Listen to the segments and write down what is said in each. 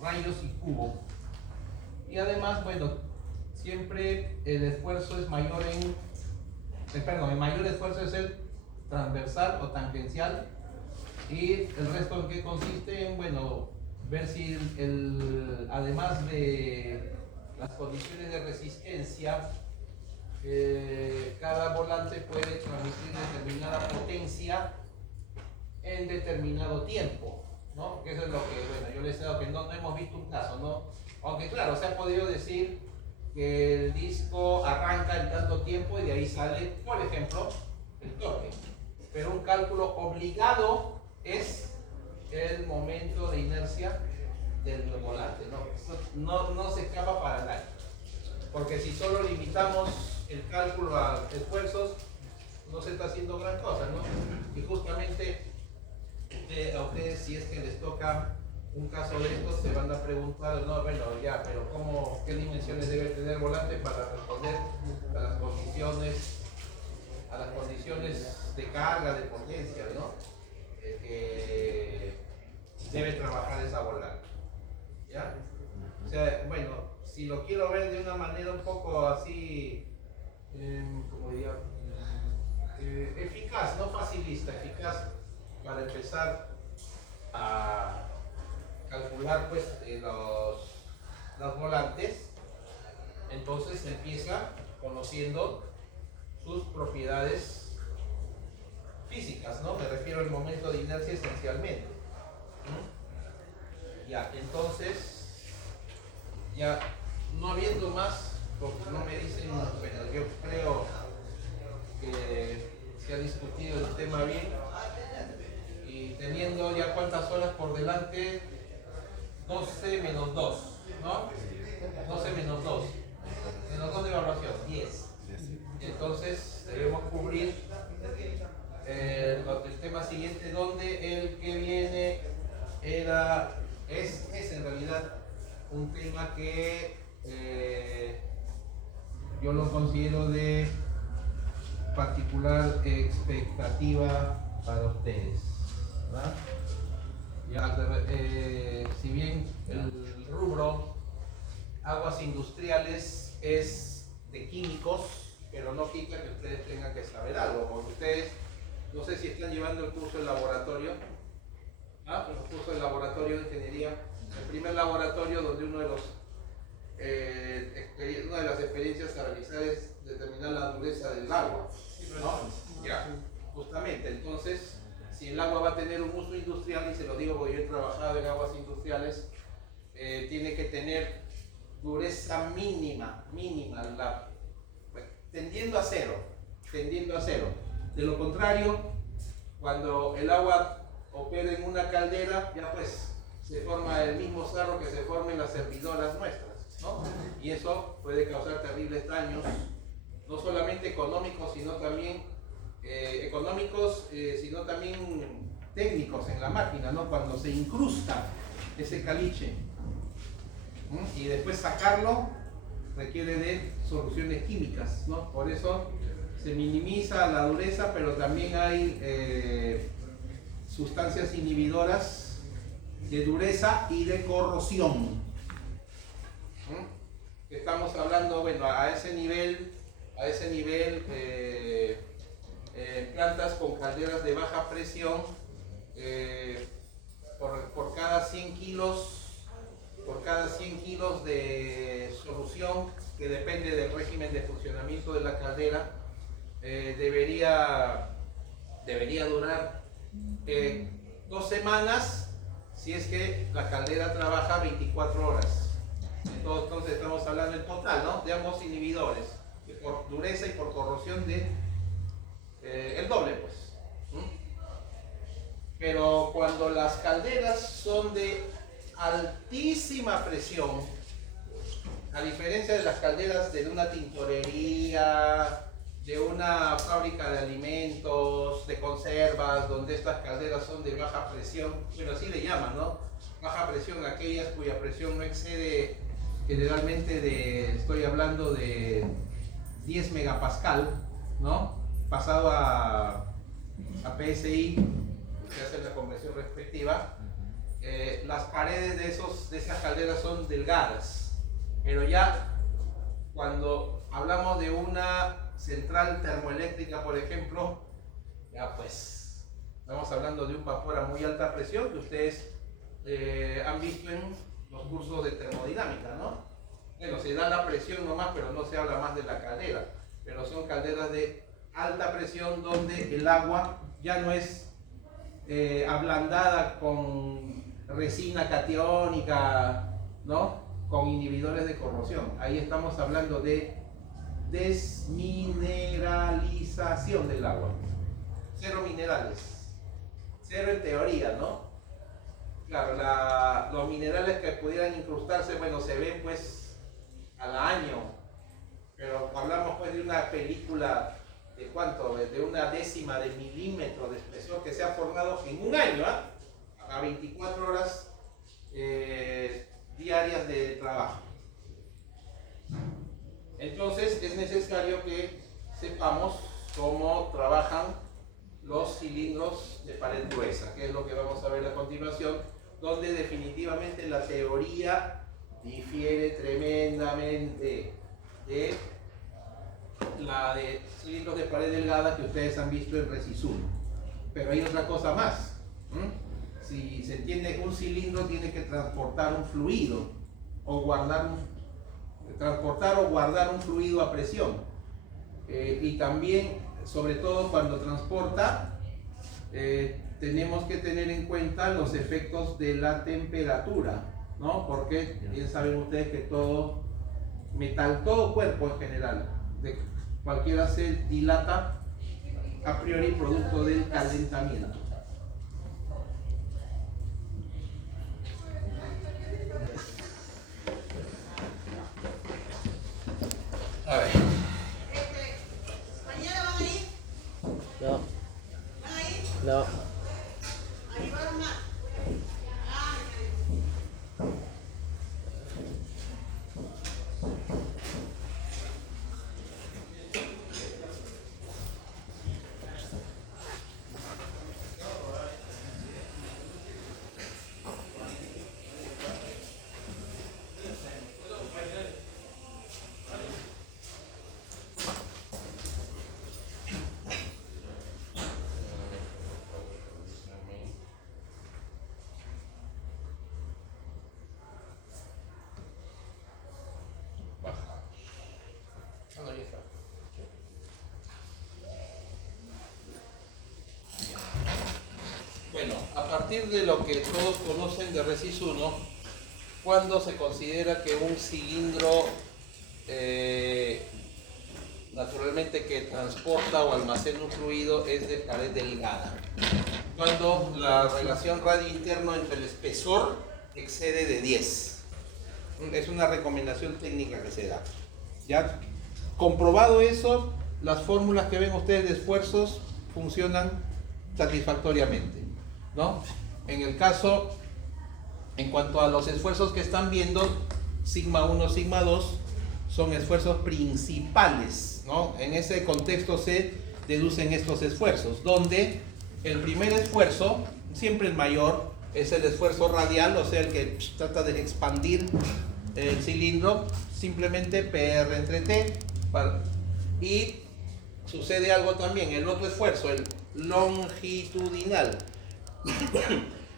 rayos y cubo. Y además, bueno, siempre el esfuerzo es mayor el mayor esfuerzo es el transversal o tangencial, y el resto en qué consiste en, bueno, ver si además de las condiciones de resistencia, cada volante puede transmitir determinada potencia en determinado tiempo, ¿no? Que eso es lo que, bueno, yo les he dado que no hemos visto un caso, ¿no? Aunque claro, se ha podido decir que el disco arranca en tanto tiempo y de ahí sale, por ejemplo, el torque. Pero un cálculo obligado es el momento de inercia del volante, ¿no? No se escapa para nadie. Porque si solo limitamos el cálculo a esfuerzos, no se está haciendo gran cosa, ¿no? Y justamente a ustedes, si es que les toca un caso de estos, se van a preguntar, no, bueno, ya, pero ¿qué dimensiones debe tener el volante para responder a las condiciones de carga, de potencia, ¿no? Que debe trabajar esa volante, ¿ya? O sea, bueno, si lo quiero ver de una manera un poco así, como diría, eficaz, no facilista, eficaz, para empezar a calcular pues los volantes, entonces se empieza conociendo sus propiedades físicas, ¿no? Me refiero al momento de inercia esencialmente. Ya, entonces, ya no habiendo más, porque no me dicen, bueno, yo creo que se ha discutido el tema bien, y teniendo ya cuántas horas por delante, 12 menos 2, ¿no? 12 menos 2, menos 2 de evaluación, 10. Entonces debemos cubrir el tema siguiente, donde el que viene es en realidad un tema que yo lo considero de particular expectativa para ustedes, ¿verdad? Ya, si bien el rubro aguas industriales es de químicos, pero no quita que ustedes tengan que saber algo, porque ustedes, no sé si están llevando el curso de laboratorio, el curso de laboratorio de ingeniería, el primer laboratorio donde una de las experiencias a realizar es determinar la dureza del agua, ¿no? Ya, justamente, entonces, si el agua va a tener un uso industrial, y se lo digo porque yo he trabajado en aguas industriales, tiene que tener dureza mínima, tendiendo a cero. De lo contrario, cuando el agua opera en una caldera, ya pues se forma el mismo sarro que se forma en las servidoras nuestras, ¿no? Y eso puede causar terribles daños, no solamente económicos, sino también técnicos en la máquina, ¿no? Cuando se incrusta ese caliche, y después sacarlo requiere de soluciones químicas, ¿no? Por eso se minimiza la dureza, pero también hay sustancias inhibidoras de dureza y de corrosión. Estamos hablando, bueno, a ese nivel, plantas con calderas de baja presión, por cada 100 kilos de solución, que depende del régimen de funcionamiento de la caldera, debería durar 2 semanas si es que la caldera trabaja 24 horas. Entonces estamos hablando en total, ¿no?, de ambos inhibidores, por dureza y por corrosión el doble, pues. Pero cuando las calderas son de altísima presión, a diferencia de las calderas de una tintorería, de una fábrica de alimentos, de conservas, donde estas calderas son de baja presión, bueno, así le llaman, ¿no? Baja presión, aquellas cuya presión no excede generalmente estoy hablando de 10 megapascal, ¿no? Pasado a PSI, se hace la conversión respectiva. las paredes de esas calderas son delgadas, pero ya cuando hablamos de una central termoeléctrica, por ejemplo, ya pues estamos hablando de un vapor a muy alta presión que ustedes han visto en los cursos de termodinámica, ¿no? Bueno, se da la presión nomás, pero no se habla más de la caldera, pero son calderas de alta presión donde el agua ya no es ablandada con resina catiónica, ¿no? Con inhibidores de corrosión. Ahí estamos hablando de desmineralización del agua. Cero minerales. Cero en teoría, ¿no? Claro, los minerales que pudieran incrustarse, bueno, se ven pues al año. Pero hablamos pues de una película de cuánto, de una décima de milímetro de espesor que se ha formado en un año, ¿eh? A 24 horas diarias de trabajo. Entonces es necesario que sepamos cómo trabajan los cilindros de pared gruesa, que es lo que vamos a ver a continuación, donde definitivamente la teoría difiere tremendamente de la de cilindros de pared delgada que ustedes han visto en Resisur. Pero hay otra cosa más. Si se entiende, un cilindro tiene que transportar un fluido o guardar un fluido a presión. Y también, sobre todo cuando transporta, tenemos que tener en cuenta los efectos de la temperatura, ¿no? Porque bien saben ustedes que todo metal, todo cuerpo en general, de cualquiera se dilata a priori producto del calentamiento. A ver. ¿Mañana van a ir? No, ¿Van a ir? no. ¿A llevar más? Ah, Bueno, a partir de lo que todos conocen de Resis 1, ¿cuándo se considera que un cilindro naturalmente que transporta o almacena un fluido es de pared delgada? Cuando la relación radio interno entre el espesor excede de 10. Es una recomendación técnica que se da. Ya comprobado eso, las fórmulas que ven ustedes de esfuerzos funcionan satisfactoriamente, ¿no? En el caso, en cuanto a los esfuerzos que están viendo, sigma 1, sigma 2, son esfuerzos principales, ¿no? En ese contexto se deducen estos esfuerzos, donde el primer esfuerzo, siempre el mayor, es el esfuerzo radial, o sea, el que trata de expandir el cilindro, simplemente PR entre T, y sucede algo también, el otro esfuerzo, el longitudinal.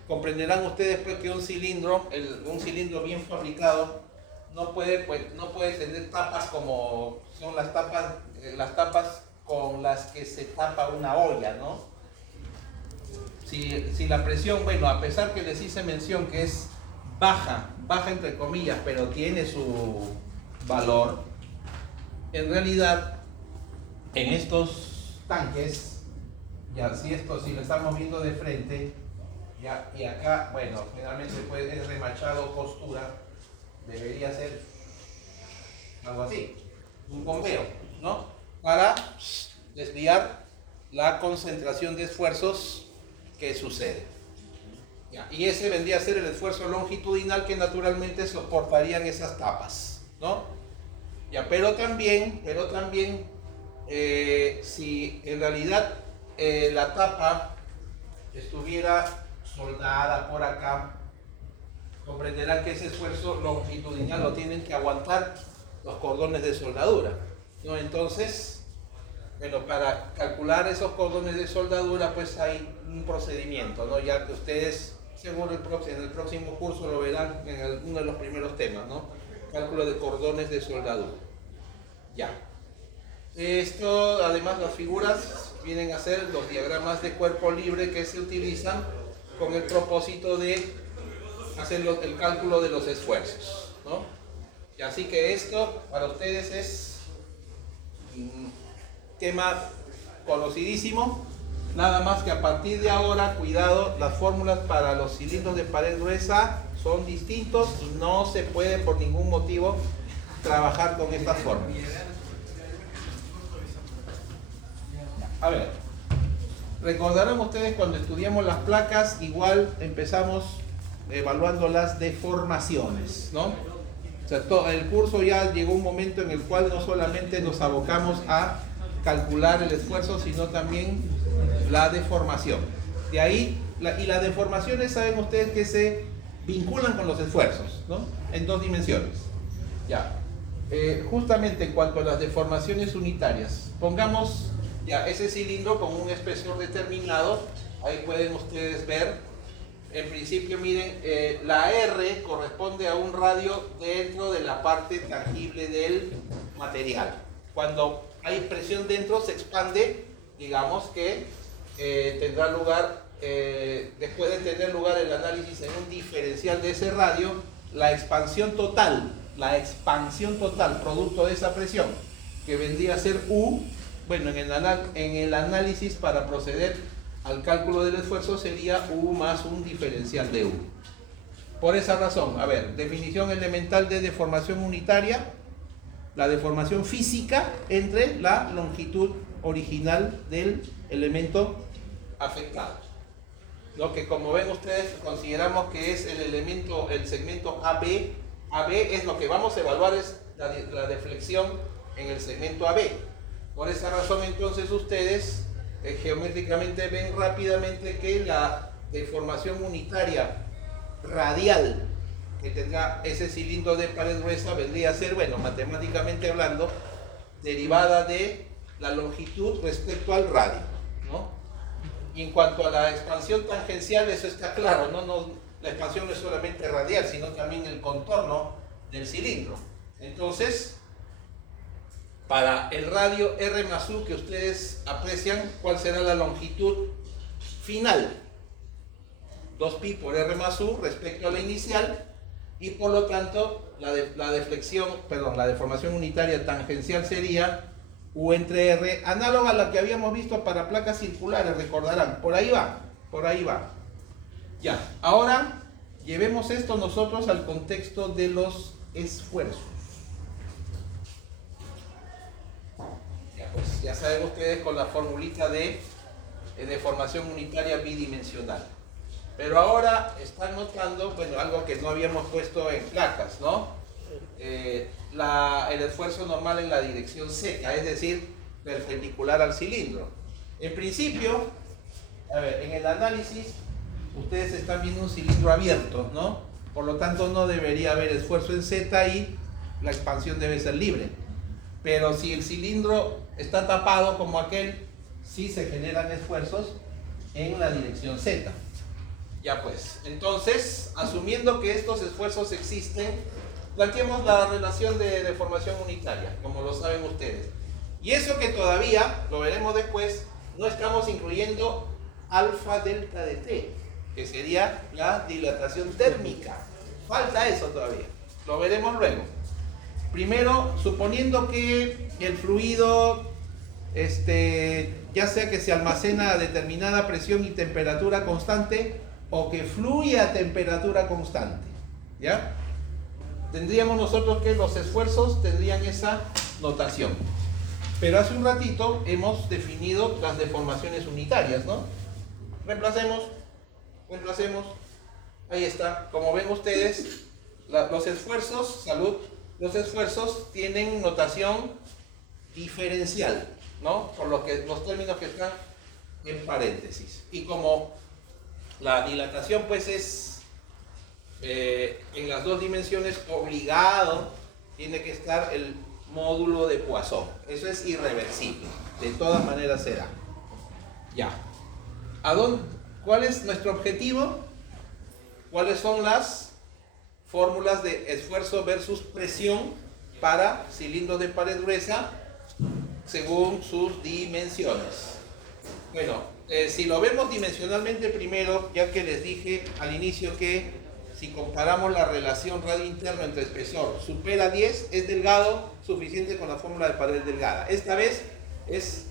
Comprenderán ustedes pues, que un cilindro bien fabricado no puede tener tapas como son las tapas con las que se tapa una olla, ¿no? Si la presión, bueno, a pesar que les hice mención que es baja entre comillas, pero tiene su valor, en realidad en estos tanques, ya si lo estamos viendo de frente, ya, y acá, bueno, generalmente es remachado costura, debería ser algo así, un bombeo, ¿no? Para desviar la concentración de esfuerzos que sucede. Ya, y ese vendría a ser el esfuerzo longitudinal que naturalmente soportarían esas tapas, ¿no? Ya, pero también si en realidad la tapa estuviera soldada por acá, comprenderán que ese esfuerzo longitudinal lo tienen que aguantar los cordones de soldadura, ¿no? Entonces, bueno, para calcular esos cordones de soldadura, pues hay un procedimiento, ¿no? Ya que ustedes, seguro en el próximo curso lo verán en uno de los primeros temas, ¿no? Cálculo de cordones de soldadura. Ya. Esto, además, las figuras vienen a ser los diagramas de cuerpo libre que se utilizan con el propósito de hacer el cálculo de los esfuerzos, ¿no? Y así que esto para ustedes es un tema conocidísimo, nada más que a partir de ahora, cuidado, las fórmulas para los cilindros de pared gruesa son distintos y no se puede por ningún motivo trabajar con estas fórmulas. A ver, recordarán ustedes cuando estudiamos las placas, igual empezamos evaluando las deformaciones, ¿no? O sea, el curso ya llegó un momento en el cual no solamente nos abocamos a calcular el esfuerzo, sino también la deformación. De ahí, y las deformaciones saben ustedes que se vinculan con los esfuerzos, ¿no? En dos dimensiones. Ya. Justamente en cuanto a las deformaciones unitarias, pongamos ya ese cilindro con un espesor determinado. Ahí pueden ustedes ver, en principio miren, la R corresponde a un radio dentro de la parte tangible del material. Cuando hay presión dentro se expande, digamos que tendrá lugar, después de tener lugar el análisis en un diferencial de ese radio, la expansión total producto de esa presión, que vendría a ser U. Bueno, en el análisis para proceder al cálculo del esfuerzo sería U más un diferencial de U. Por esa razón, a ver, definición elemental de deformación unitaria: la deformación física entre la longitud original del elemento afectado. Lo que, como ven ustedes, consideramos que es el segmento AB. AB es lo que vamos a evaluar, es la deflexión en el segmento AB. Por esa razón, entonces, ustedes geométricamente ven rápidamente que la deformación unitaria radial que tendrá ese cilindro de pared gruesa vendría a ser, bueno, matemáticamente hablando, derivada de la longitud respecto al radio, ¿no? Y en cuanto a la expansión tangencial, eso está claro, ¿no? La expansión no es solamente radial, sino también el contorno del cilindro. Entonces, para el radio R más U que ustedes aprecian, ¿cuál será la longitud final? 2pi por R más U respecto a la inicial, y por lo tanto la deformación unitaria tangencial sería U entre R, análoga a la que habíamos visto para placas circulares, recordarán. Por ahí va. Ya, ahora llevemos esto nosotros al contexto de los esfuerzos. Pues ya saben ustedes con la formulita de deformación unitaria bidimensional. Pero ahora están notando, bueno, algo que no habíamos puesto en placas, ¿no? El esfuerzo normal en la dirección Z, es decir, perpendicular al cilindro. En principio, a ver, en el análisis, ustedes están viendo un cilindro abierto, ¿no? Por lo tanto, no debería haber esfuerzo en Z y la expansión debe ser libre. Pero si el cilindro está tapado como aquel, sí se generan esfuerzos en la dirección Z. Ya pues, entonces, asumiendo que estos esfuerzos existen, planteemos la relación de deformación unitaria, como lo saben ustedes. Y eso que todavía, lo veremos después, no estamos incluyendo alfa delta de T, que sería la dilatación térmica. Falta eso todavía, lo veremos luego. Primero, suponiendo que el fluido, ya sea que se almacena a determinada presión y temperatura constante, o que fluye a temperatura constante, ¿ya? Tendríamos nosotros que los esfuerzos tendrían esa notación. Pero hace un ratito hemos definido las deformaciones unitarias, ¿no? Reemplacemos. Ahí está. Como ven ustedes, los esfuerzos tienen notación diferencial, ¿no? Por los términos que están en paréntesis. Y como la dilatación pues es en las dos dimensiones obligado tiene que estar el módulo de Poisson. Eso es irreversible, de todas maneras será. Ya. ¿Cuál es nuestro objetivo? ¿Cuáles son las fórmulas de esfuerzo versus presión para cilindros de pared gruesa según sus dimensiones? Bueno, si lo vemos dimensionalmente primero, ya que les dije al inicio que si comparamos la relación radio interno entre espesor supera 10, es delgado, suficiente con la fórmula de pared delgada. Esta vez es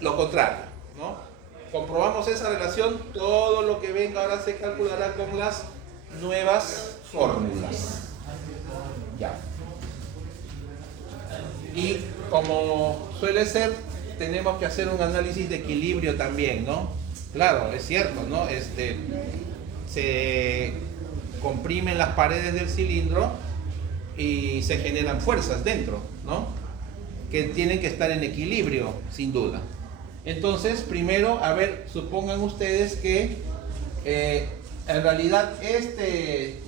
lo contrario, ¿no? Comprobamos esa relación, todo lo que venga ahora se calculará con las nuevas fórmulas. Ya. Y como suele ser, tenemos que hacer un análisis de equilibrio también, ¿no? Claro, es cierto, ¿no? Se comprimen las paredes del cilindro y se generan fuerzas dentro, ¿no? Que tienen que estar en equilibrio, sin duda. Entonces, primero, a ver, supongan ustedes que en realidad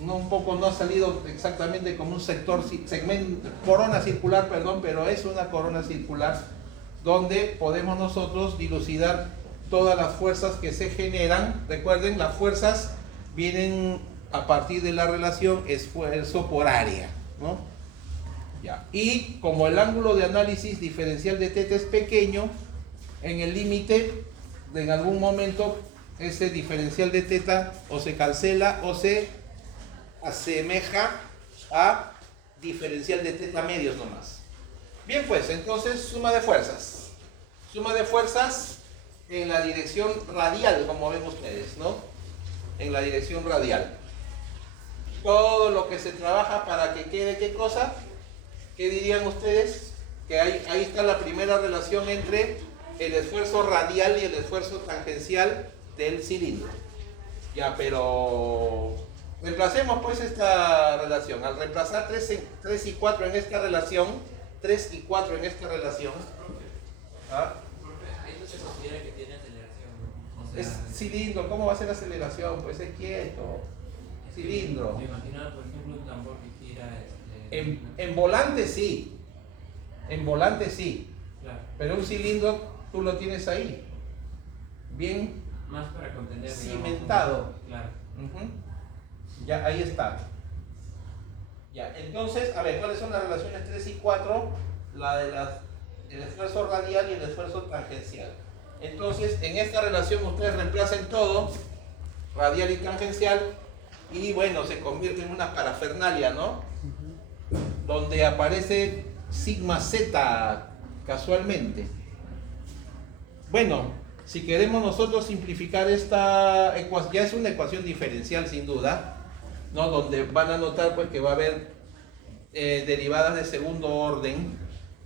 un poco no ha salido exactamente como un segmento, corona circular, perdón, pero es una corona circular donde podemos nosotros dilucidar todas las fuerzas que se generan. Recuerden, las fuerzas vienen a partir de la relación esfuerzo por área, ¿no? Ya. Y como el ángulo de análisis diferencial de θ es pequeño, en el límite, en algún momento, ese diferencial de θ o se cancela o se asemeja a diferencial de θ medios nomás. Bien, pues, entonces, suma de fuerzas. Suma de fuerzas en la dirección radial, como ven ustedes, ¿no? En la dirección radial. Todo lo que se trabaja para que quede, ¿qué cosa? ¿Qué dirían ustedes? Que ahí está la primera relación entre el esfuerzo radial y el esfuerzo tangencial del cilindro. Ya, pero reemplacemos pues esta relación. Al reemplazar 3 y 4 en esta relación, 3 y 4 en esta relación, ¿ah? Ahí no se considera que tiene aceleración, ¿no? O sea, Es cilindro, ¿cómo va a ser aceleración? Pues es quieto, cilindro. Me imaginaba, por ejemplo, un tambor que gira En volante sí, en volante sí, claro. pero un cilindro tú lo tienes ahí, bien Más para contener, digamos, cimentado. Claro. Ya, ahí está. Ya, entonces, a ver, ¿cuáles son las relaciones 3 y 4? La de el esfuerzo radial y el esfuerzo tangencial. Entonces, en esta relación ustedes reemplacen todo, radial y tangencial, y bueno, se convierte en una parafernalia, ¿no? Donde aparece sigma z casualmente. Bueno, si queremos nosotros simplificar esta ecuación, ya es una ecuación diferencial sin duda, ¿no? Donde van a notar pues que va a haber derivadas de segundo orden.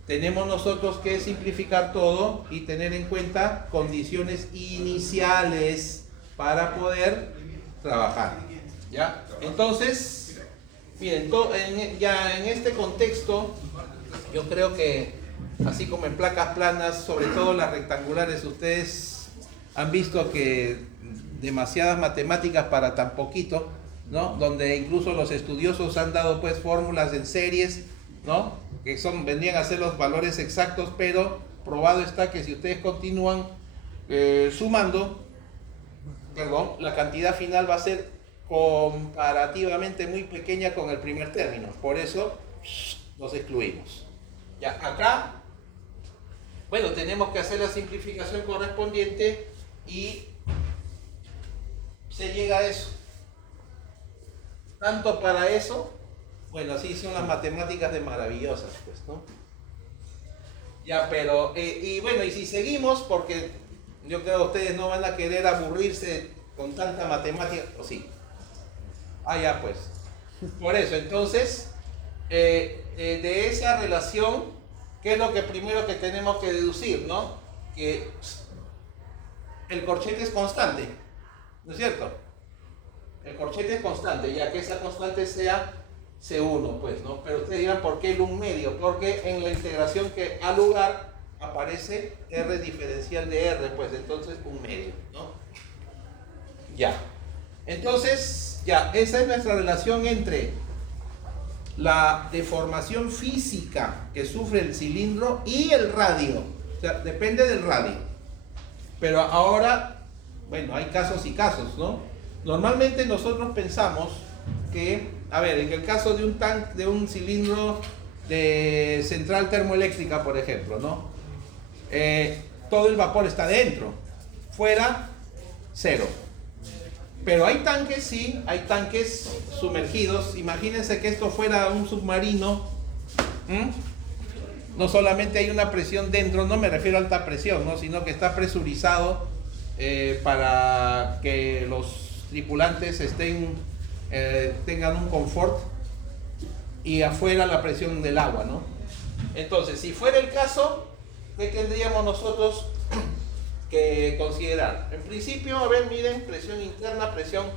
Tenemos nosotros que simplificar todo y tener en cuenta condiciones iniciales para poder trabajar, ¿ya? Entonces, miren, ya en este contexto, yo creo que así como en placas planas, sobre todo las rectangulares, ustedes han visto que demasiadas matemáticas para tan poquito, ¿no? Donde incluso los estudiosos han dado pues fórmulas en series, ¿no? Que vendrían a ser los valores exactos, pero probado está que si ustedes continúan sumando, la cantidad final va a ser comparativamente muy pequeña con el primer término. Por eso los excluimos. Ya, acá, bueno, tenemos que hacer la simplificación correspondiente y se llega a eso. Tanto para eso, bueno, así son las matemáticas de maravillosas, pues, ¿no? Ya, pero, y bueno, y si seguimos, porque yo creo que ustedes no van a querer aburrirse con tanta matemática, ¿o sí? Ah, ya, pues. Por eso, entonces, de esa relación, ¿qué es lo que primero que tenemos que deducir, no? Que el corchete es constante, ¿no es cierto? El corchete es constante, ya que esa constante sea C1, pues, ¿no? Pero ustedes dirán, ¿por qué el 1 medio? Porque en la integración que ha lugar aparece R diferencial de R, pues entonces 1 medio, ¿no? Ya. Entonces, Ya, esa es nuestra relación entre la deformación física que sufre el cilindro y el radio. O sea, depende del radio. Pero ahora, bueno, hay casos y casos, ¿no? Normalmente nosotros pensamos que, a ver, en el caso de un tanque, de un cilindro de central termoeléctrica, por ejemplo, ¿no? Todo el vapor está dentro, fuera, cero. Pero hay tanques, sí, hay tanques sumergidos. Imagínense que esto fuera un submarino. No solamente hay una presión dentro, no me refiero a alta presión, ¿no? Sino que está presurizado para que los tripulantes tengan un confort, y afuera la presión del agua, ¿no? Entonces, si fuera el caso, ¿qué tendríamos nosotros que considerar? En principio, a ver, miren, presión interna, presión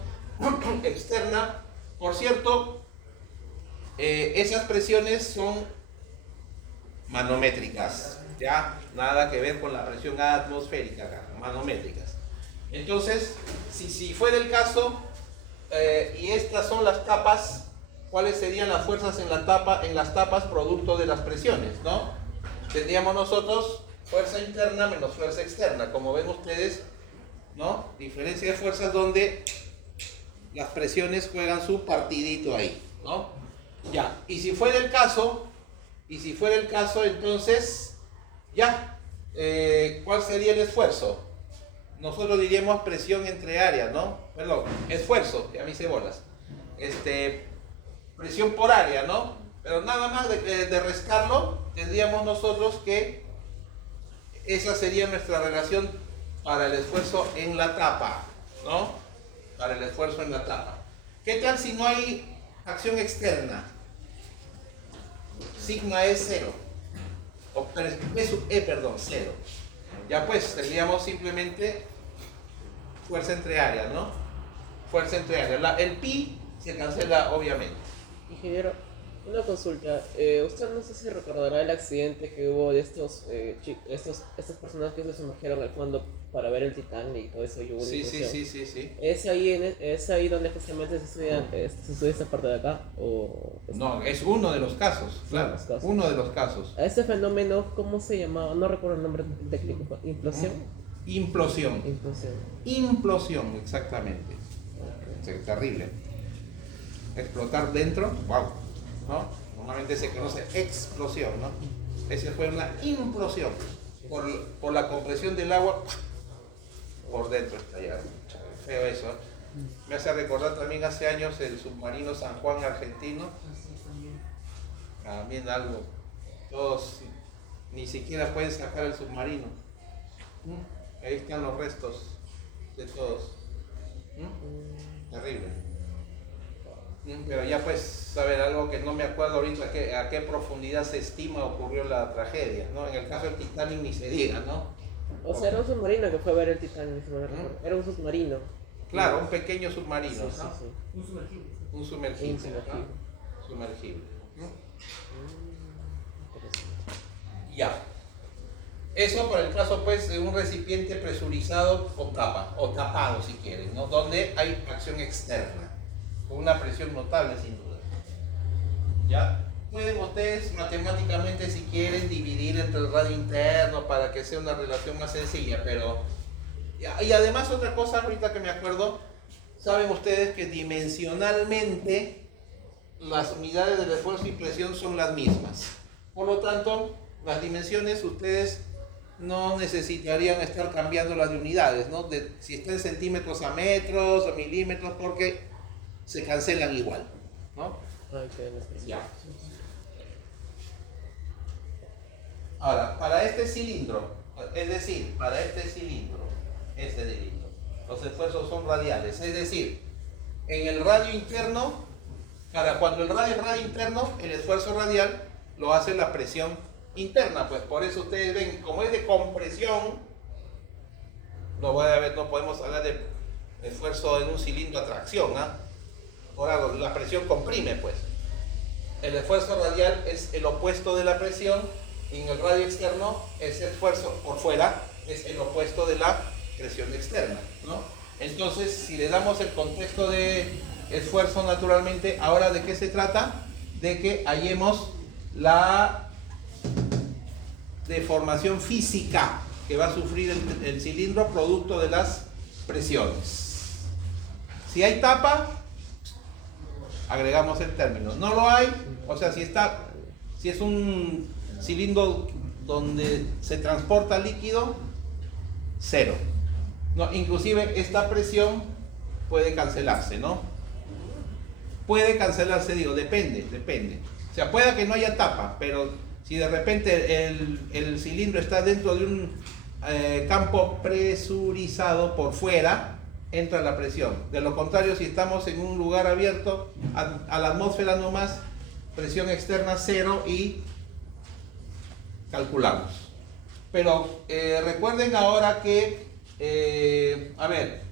externa. Por cierto, esas presiones son manométricas, ya nada que ver con la presión atmosférica acá, manométricas. Entonces, si fuera el caso, y estas son las tapas, ¿cuáles serían las fuerzas en las tapas producto de las presiones, ¿no? Tendríamos nosotros fuerza interna menos fuerza externa, como ven ustedes, ¿no? Diferencia de fuerzas donde las presiones juegan su partidito ahí, ¿no? Ya, y si fuera el caso, entonces, ya, ¿cuál sería el esfuerzo? Nosotros diríamos presión entre áreas, ¿no? Perdón, esfuerzo, ya me hice bolas. Presión por área, ¿no? Pero nada más de restarlo, tendríamos nosotros que esa sería nuestra relación para el esfuerzo en la tapa, ¿no? Para el esfuerzo en la tapa. ¿Qué tal si no hay acción externa? Sigma es cero. O P sub E, perdón, cero. Ya pues, tendríamos simplemente fuerza entre áreas, ¿no? Fuerza entre áreas. El pi se cancela, obviamente. Ingeniero, una consulta. Usted no sé si recordará el accidente que hubo de estas personas que se sumergieron al fondo para ver el Titanic y todo eso. Sí. ¿Es ahí donde justamente se estudia esta parte de acá? No, es uno de los casos, claro. Uno de los casos. A ese fenómeno, ¿cómo se llamaba? No recuerdo el nombre técnico. ¿Implosión? Implosión. Implosión. Implosión, exactamente. Es terrible. Explotar dentro, wow, ¿no? Normalmente se conoce explosión, ¿no? Esa fue una implosión por la compresión del agua por dentro estallado. Feo eso, ¿eh? Me hace recordar también hace años el submarino San Juan argentino. También algo, todos ni siquiera pueden sacar el submarino. Ahí están los restos de todos. Terrible. Pero ya pues, a ver, algo que no me acuerdo ahorita a qué profundidad se estima ocurrió la tragedia, ¿no? En el caso del Titanic ni se diga, ¿no? O sea, era un submarino que fue a ver el Titanic, si no me recuerdo. Era un submarino. Claro, un pequeño submarino, Sí, ¿no? sí. Un sumergible. Un sumergible. Un sumergible. ¿no? Sumergible. Ya. Eso por el caso pues de un recipiente presurizado con tapa, o tapado si quieren, ¿no? Donde hay acción externa, con una presión notable sin duda. ¿Ya? Pueden ustedes matemáticamente si quieren dividir entre el radio interno para que sea una relación más sencilla, pero... Y además otra cosa ahorita que me acuerdo, saben ustedes que dimensionalmente las unidades del esfuerzo y presión son las mismas. Por lo tanto, las dimensiones ustedes no necesitarían estar cambiando las de unidades, ¿no? Si está en centímetros a metros o milímetros, porque se cancelan igual, ¿no? Ya. Ahora, para este cilindro, es decir, para este cilindro, los esfuerzos son radiales, es decir, en el radio interno, cuando el radio es radio interno, el esfuerzo radial lo hace la presión interna, pues por eso ustedes ven, como es de compresión, no podemos hablar de esfuerzo en un cilindro a tracción, ¿ah? Ahora la presión comprime, pues. El esfuerzo radial es el opuesto de la presión, y en el radio externo ese esfuerzo por fuera es el opuesto de la presión externa, ¿no? Entonces, si le damos el contexto de esfuerzo naturalmente. Ahora, ¿de qué se trata? De que hallemos la deformación física que va a sufrir el cilindro producto de las presiones. Si hay tapa, agregamos el término. No lo hay, o sea, si es un cilindro donde se transporta líquido, cero. No, inclusive esta presión puede cancelarse, ¿no? Puede cancelarse, digo, depende. O sea, puede que no haya tapa, pero si de repente el cilindro está dentro de un campo presurizado por fuera, entra la presión. De lo contrario, si estamos en un lugar abierto, a la atmósfera nomás, presión externa cero y calculamos. Pero recuerden ahora que, a ver,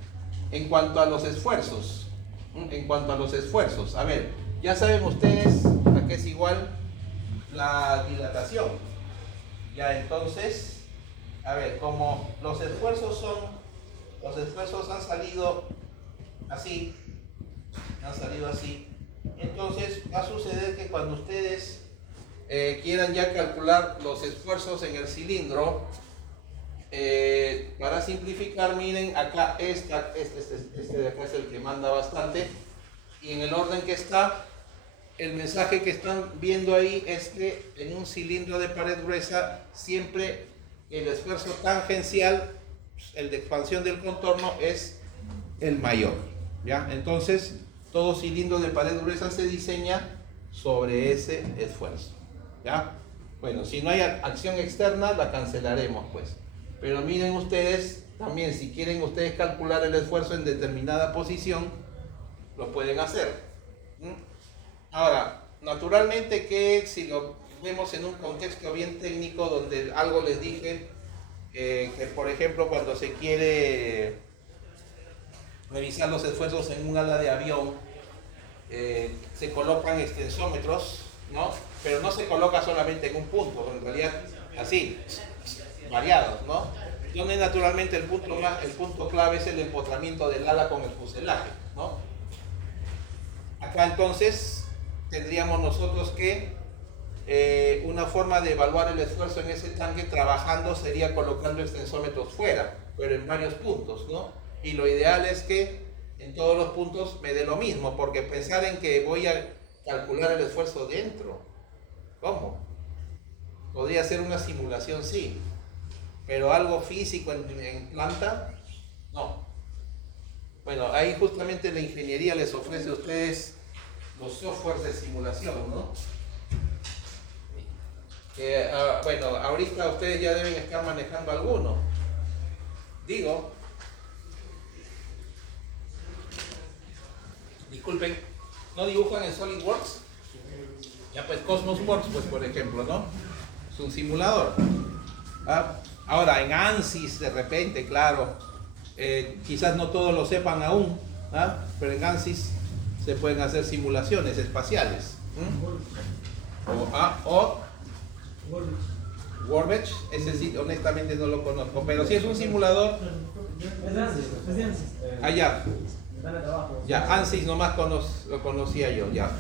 en cuanto a los esfuerzos, a ver, ya saben ustedes a qué es igual la dilatación. Ya, entonces, a ver, como los esfuerzos han salido así, entonces va a suceder que cuando ustedes quieran ya calcular los esfuerzos en el cilindro, para simplificar, miren acá, este de acá es el que manda bastante, y en el orden que está, el mensaje que están viendo ahí es que en un cilindro de pared gruesa siempre el esfuerzo tangencial, el de expansión del contorno, es el mayor, ¿ya? Entonces todo cilindro de pared gruesa se diseña sobre ese esfuerzo, ¿ya? Bueno, si no hay acción externa, la cancelaremos, pues. Pero miren ustedes, también si quieren ustedes calcular el esfuerzo en determinada posición, lo pueden hacer. Ahora, naturalmente que si lo vemos en un contexto bien técnico, donde algo les dije, que por ejemplo cuando se quiere revisar los esfuerzos en un ala de avión, se colocan extensómetros, ¿no? Pero no se coloca solamente en un punto, en realidad así, variados, ¿no? Donde naturalmente el punto clave es el empotramiento del ala con el fuselaje, ¿no? Acá entonces tendríamos nosotros que una forma de evaluar el esfuerzo en ese tanque trabajando sería colocando extensómetros fuera, pero en varios puntos, ¿no? Y lo ideal es que en todos los puntos me dé lo mismo, porque pensar en que voy a calcular el esfuerzo dentro, ¿cómo? Podría ser una simulación, sí, pero algo físico en planta, no. Bueno, ahí justamente la ingeniería les ofrece a ustedes los softwares de simulación, ¿no? Bueno, ahorita ustedes ya deben estar manejando alguno. Digo, disculpen, ¿no dibujan en SolidWorks? Ya pues CosmosWorks, pues por ejemplo, ¿no? Es un simulador. Ahora en ANSYS de repente, claro, quizás no todos lo sepan aún, pero en ANSYS se pueden hacer simulaciones espaciales. O Warbridge, ese sí honestamente no lo conozco, pero si es un simulador. Ya. Ya, ANSYS nomás lo conocía yo, ya,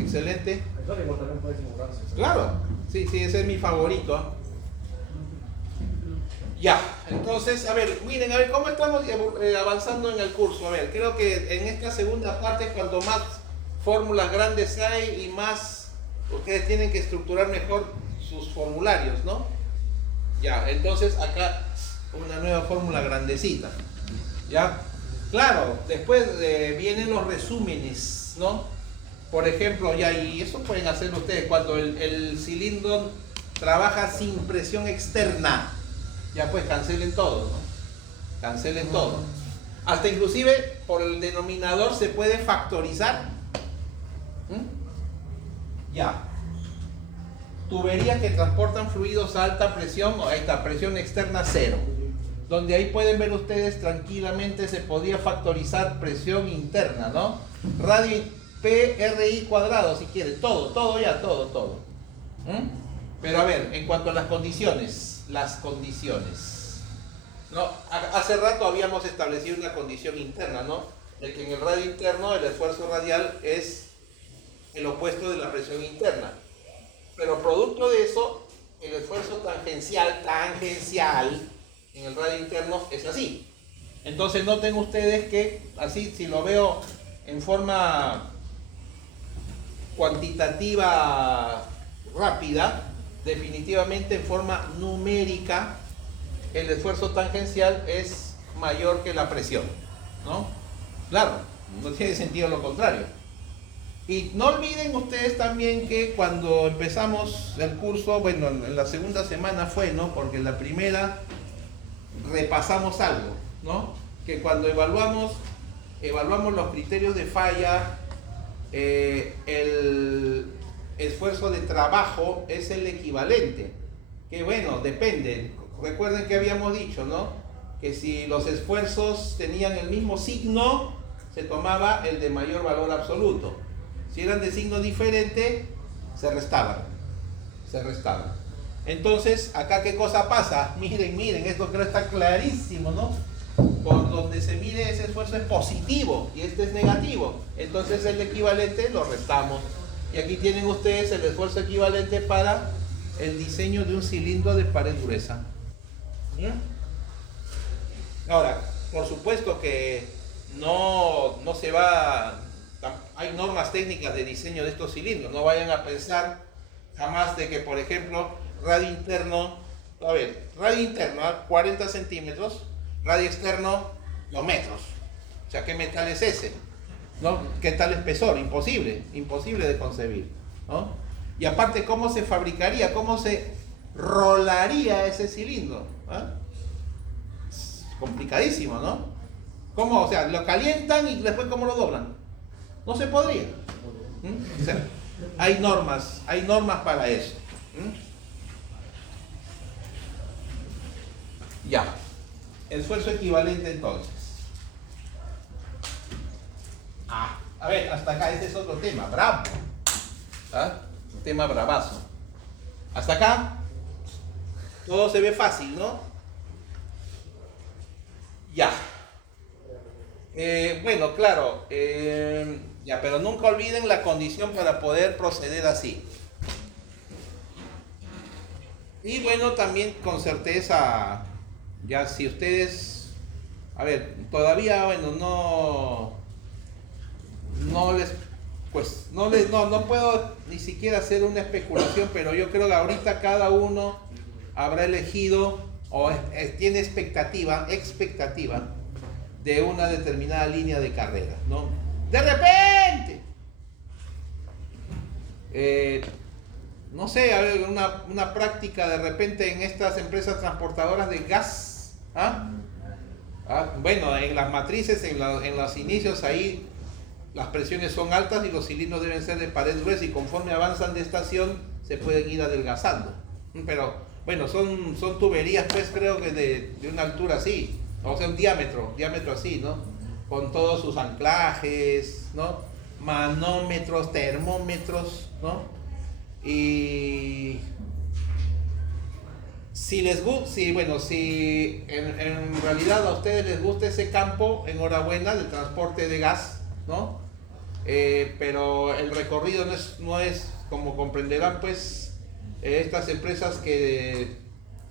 excelente. Claro, sí, ese es mi favorito. Ya, entonces, a ver, miren, a ver cómo estamos avanzando en el curso. A ver, creo que en esta segunda parte, cuanto más fórmulas grandes hay y más ustedes tienen que estructurar mejor sus formularios, ¿no? Ya, entonces acá una nueva fórmula grandecita, ¿ya? Claro, después vienen los resúmenes, ¿no? Por ejemplo, ya, y eso pueden hacerlo ustedes cuando el cilindro trabaja sin presión externa. Ya pues cancelen todo, ¿no? Cancelen todo. Hasta inclusive por el denominador se puede factorizar. Ya. Tuberías que transportan fluidos a alta presión, ahí está, presión externa cero. Donde ahí pueden ver ustedes tranquilamente se podría factorizar presión interna, ¿no? Radio PRI cuadrado si quieren, todo. Pero a ver, en cuanto a las condiciones. ¿No? Hace rato habíamos establecido una condición interna, ¿no? de que en el radio interno el esfuerzo radial es el opuesto de la presión interna. Pero producto de eso, el esfuerzo tangencial en el radio interno es así. Entonces noten ustedes que así, si lo veo en forma cuantitativa rápida, definitivamente en forma numérica, el esfuerzo tangencial es mayor que la presión, ¿no? Claro, no tiene sentido lo contrario. Y no olviden ustedes también que cuando empezamos el curso, bueno, en la segunda semana fue, ¿no? Porque en la primera repasamos algo, ¿no? Que cuando evaluamos los criterios de falla, el esfuerzo de trabajo es el equivalente. Que bueno, depende. Recuerden que habíamos dicho, ¿no? Que si los esfuerzos tenían el mismo signo, se tomaba el de mayor valor absoluto. Si eran de signo diferente, se restaban. Entonces, acá ¿qué cosa pasa? Miren, esto creo está clarísimo, ¿no? Por donde se mide ese esfuerzo es positivo y este es negativo. Entonces el equivalente lo restamos. Y aquí tienen ustedes el esfuerzo equivalente para el diseño de un cilindro de pared gruesa. Ahora, por supuesto que no se va... Hay normas técnicas de diseño de estos cilindros. No vayan a pensar jamás de que, por ejemplo, radio interno, ¿ah? 40 centímetros, radio externo, 2 metros. O sea, ¿qué metal es ese? ¿No? ¿Qué tal espesor? Imposible de concebir, ¿no? Y aparte, ¿cómo se fabricaría? ¿Cómo se rolaría ese cilindro? ¿Ah? Es complicadísimo, ¿no? ¿Cómo? O sea, lo calientan y después ¿cómo lo doblan? No se podría. O sea, hay normas para eso. Ya. Esfuerzo equivalente entonces. A ver, hasta acá, este es otro tema, bravo. ¿Ah? Un tema bravazo. Hasta acá, todo se ve fácil, ¿no? Ya. Bueno, claro, ya, pero nunca olviden la condición para poder proceder así. Y bueno, también con certeza, ya si ustedes, a ver, todavía, bueno, no puedo ni siquiera hacer una especulación, pero yo creo que ahorita cada uno habrá elegido o tiene expectativa de una determinada línea de carrera, ¿no? De repente, no sé, a ver, una práctica de repente en estas empresas transportadoras de gas, bueno, en las matrices, en los inicios ahí las presiones son altas y los cilindros deben ser de pared gruesa y conforme avanzan de estación se pueden ir adelgazando, pero bueno, son tuberías, pues creo que de una altura así, o sea, un diámetro así, ¿no? Con todos sus anclajes, ¿no? Manómetros, termómetros, ¿no? Y si en realidad a ustedes les gusta ese campo, enhorabuena, del transporte de gas, ¿no? Pero el recorrido no es como comprenderán, pues, estas empresas que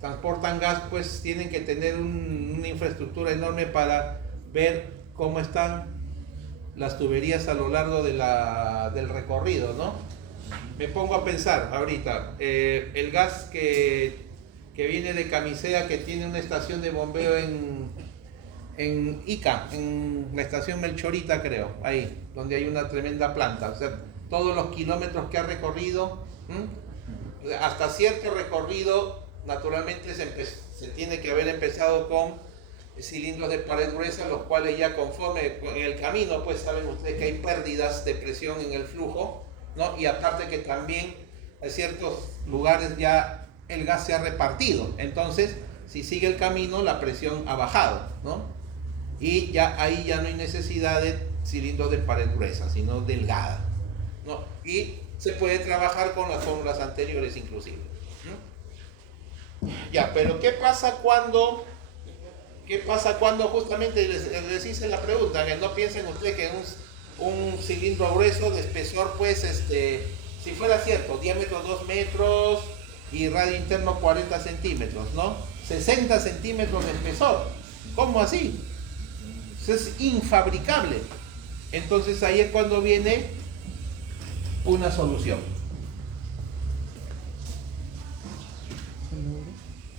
transportan gas, pues tienen que tener una infraestructura enorme para ver cómo están las tuberías a lo largo del recorrido, ¿no? Me pongo a pensar ahorita, el gas que viene de Camisea, que tiene una estación de bombeo en Ica, en la estación Melchorita, creo, ahí, donde hay una tremenda planta. O sea, todos los kilómetros que ha recorrido, hasta cierto recorrido, naturalmente se tiene que haber empezado con cilindros de pared gruesa, los cuales ya conforme en el camino, pues saben ustedes que hay pérdidas de presión en el flujo, ¿no? Y aparte que también en ciertos lugares ya el gas se ha repartido, entonces si sigue el camino la presión ha bajado, ¿no? Y ya ahí ya no hay necesidad de cilindros de pared gruesa, sino delgada, ¿no? Y se puede trabajar con las fórmulas anteriores inclusive, ¿no? Ya, pero ¿qué pasa cuando ¿Qué pasa cuando justamente les hice la pregunta? Que no piensen ustedes que un cilindro grueso de espesor, pues, si fuera cierto, diámetro 2 metros y radio interno 40 centímetros, ¿no? 60 centímetros de espesor. ¿Cómo así? Eso es infabricable. Entonces ahí es cuando viene una solución.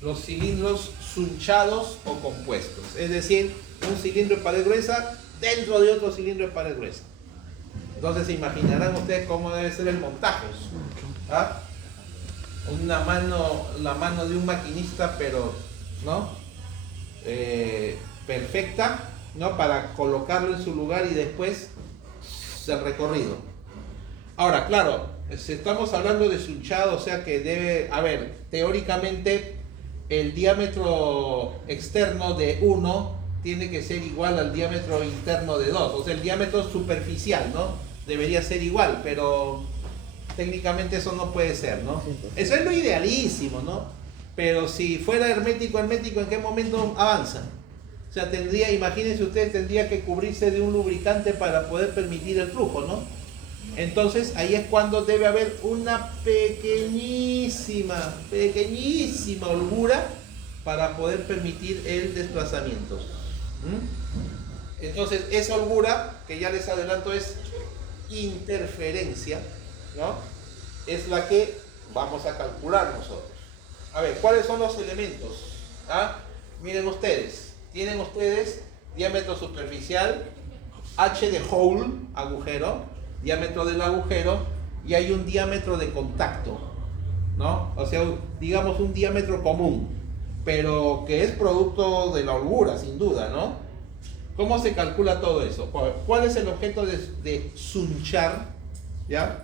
Los cilindros sunchados o compuestos, es decir, un cilindro de pared gruesa dentro de otro cilindro de pared gruesa. Entonces se imaginarán ustedes cómo debe ser el montaje. ¿Ah? La mano de un maquinista, pero ¿no? Perfecta, ¿no? Para colocarlo en su lugar y después el recorrido. Ahora, claro, si estamos hablando de sunchado, o sea que debe, a ver, teóricamente el diámetro externo de 1 tiene que ser igual al diámetro interno de 2, o sea, el diámetro superficial, ¿no? Debería ser igual, pero técnicamente eso no puede ser, ¿no? Eso es lo idealísimo, ¿no? Pero si fuera hermético, ¿en qué momento avanza? O sea, imagínense ustedes, tendría que cubrirse de un lubricante para poder permitir el flujo, ¿no? Entonces ahí es cuando debe haber una pequeñísima holgura para poder permitir el desplazamiento. Entonces esa holgura, que ya les adelanto, es interferencia, ¿no? Es la que vamos a calcular nosotros. A ver, ¿cuáles son los elementos? Miren ustedes, tienen ustedes diámetro superficial, H de hole, agujero, diámetro del agujero, y hay un diámetro de contacto, ¿no? O sea, digamos un diámetro común, pero que es producto de la holgura, sin duda, ¿no? ¿Cómo se calcula todo eso? ¿Cuál es el objeto de sunchar? ¿Ya?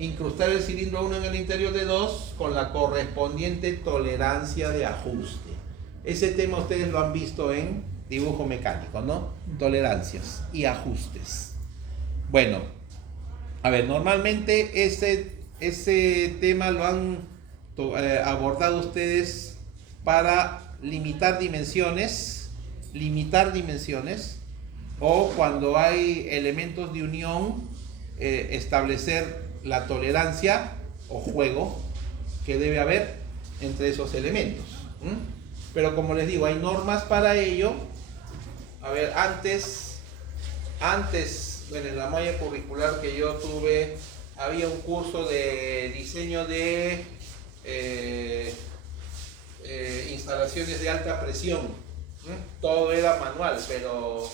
Incrustar el cilindro 1 en el interior de 2 con la correspondiente tolerancia de ajuste. Ese tema ustedes lo han visto en dibujo mecánico, ¿no? Tolerancias y ajustes. Bueno, a ver, normalmente ese tema lo han abordado ustedes para limitar dimensiones, o cuando hay elementos de unión, establecer la tolerancia o juego que debe haber entre esos elementos. Pero como les digo, hay normas para ello. A ver, antes, bueno, en la malla curricular que yo tuve, había un curso de diseño de instalaciones de alta presión. Todo era manual, pero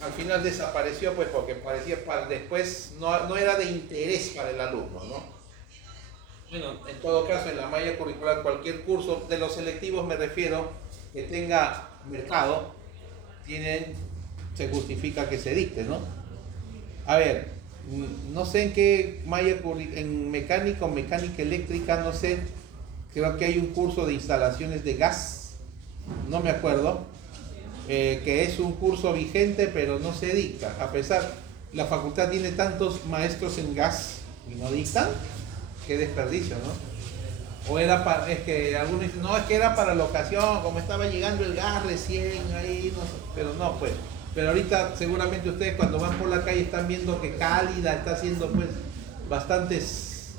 al final desapareció, pues, porque parecía después no era de interés para el alumno, ¿no? Bueno, en todo caso, en la malla curricular, cualquier curso de los selectivos, me refiero, que tenga mercado, se justifica que se dicte, ¿no? A ver, no sé en qué malla, en mecánica o mecánica eléctrica, no sé, creo que hay un curso de instalaciones de gas, no me acuerdo, que es un curso vigente, pero no se dicta, a pesar, la facultad tiene tantos maestros en gas y no dictan. Qué desperdicio, ¿no? O era para, es que algunos dicen, no, es que era para la ocasión, como estaba llegando el gas recién, ahí, no sé, pero no, pues. Pero ahorita seguramente ustedes cuando van por la calle están viendo que Cálida está haciendo, pues, bastantes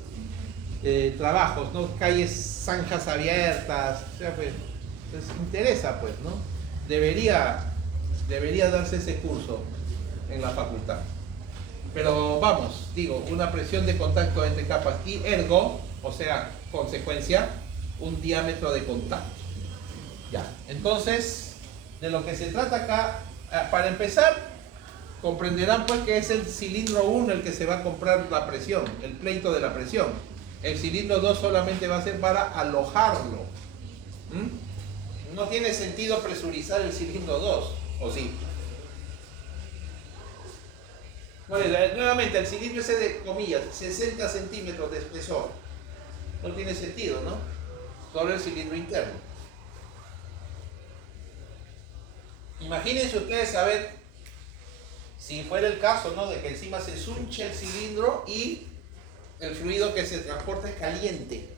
trabajos, ¿no? Calles, zanjas abiertas, o sea, pues interesa, pues, ¿no? Debería darse ese curso en la facultad. Pero vamos, digo, una presión de contacto entre capas y ergo, o sea, consecuencia, un diámetro de contacto. Ya, entonces, de lo que se trata acá, para empezar, comprenderán pues que es el cilindro 1 el que se va a comprar la presión, el pleito de la presión. El cilindro 2 solamente va a ser para alojarlo. No tiene sentido presurizar el cilindro 2, ¿o sí? Bueno, nuevamente, el cilindro ese de, comillas, 60 centímetros de espesor. No tiene sentido, ¿no? Solo el cilindro interno. Imagínense ustedes a ver, si fuera el caso, ¿no? De que encima se sunche el cilindro y el fluido que se transporta es caliente.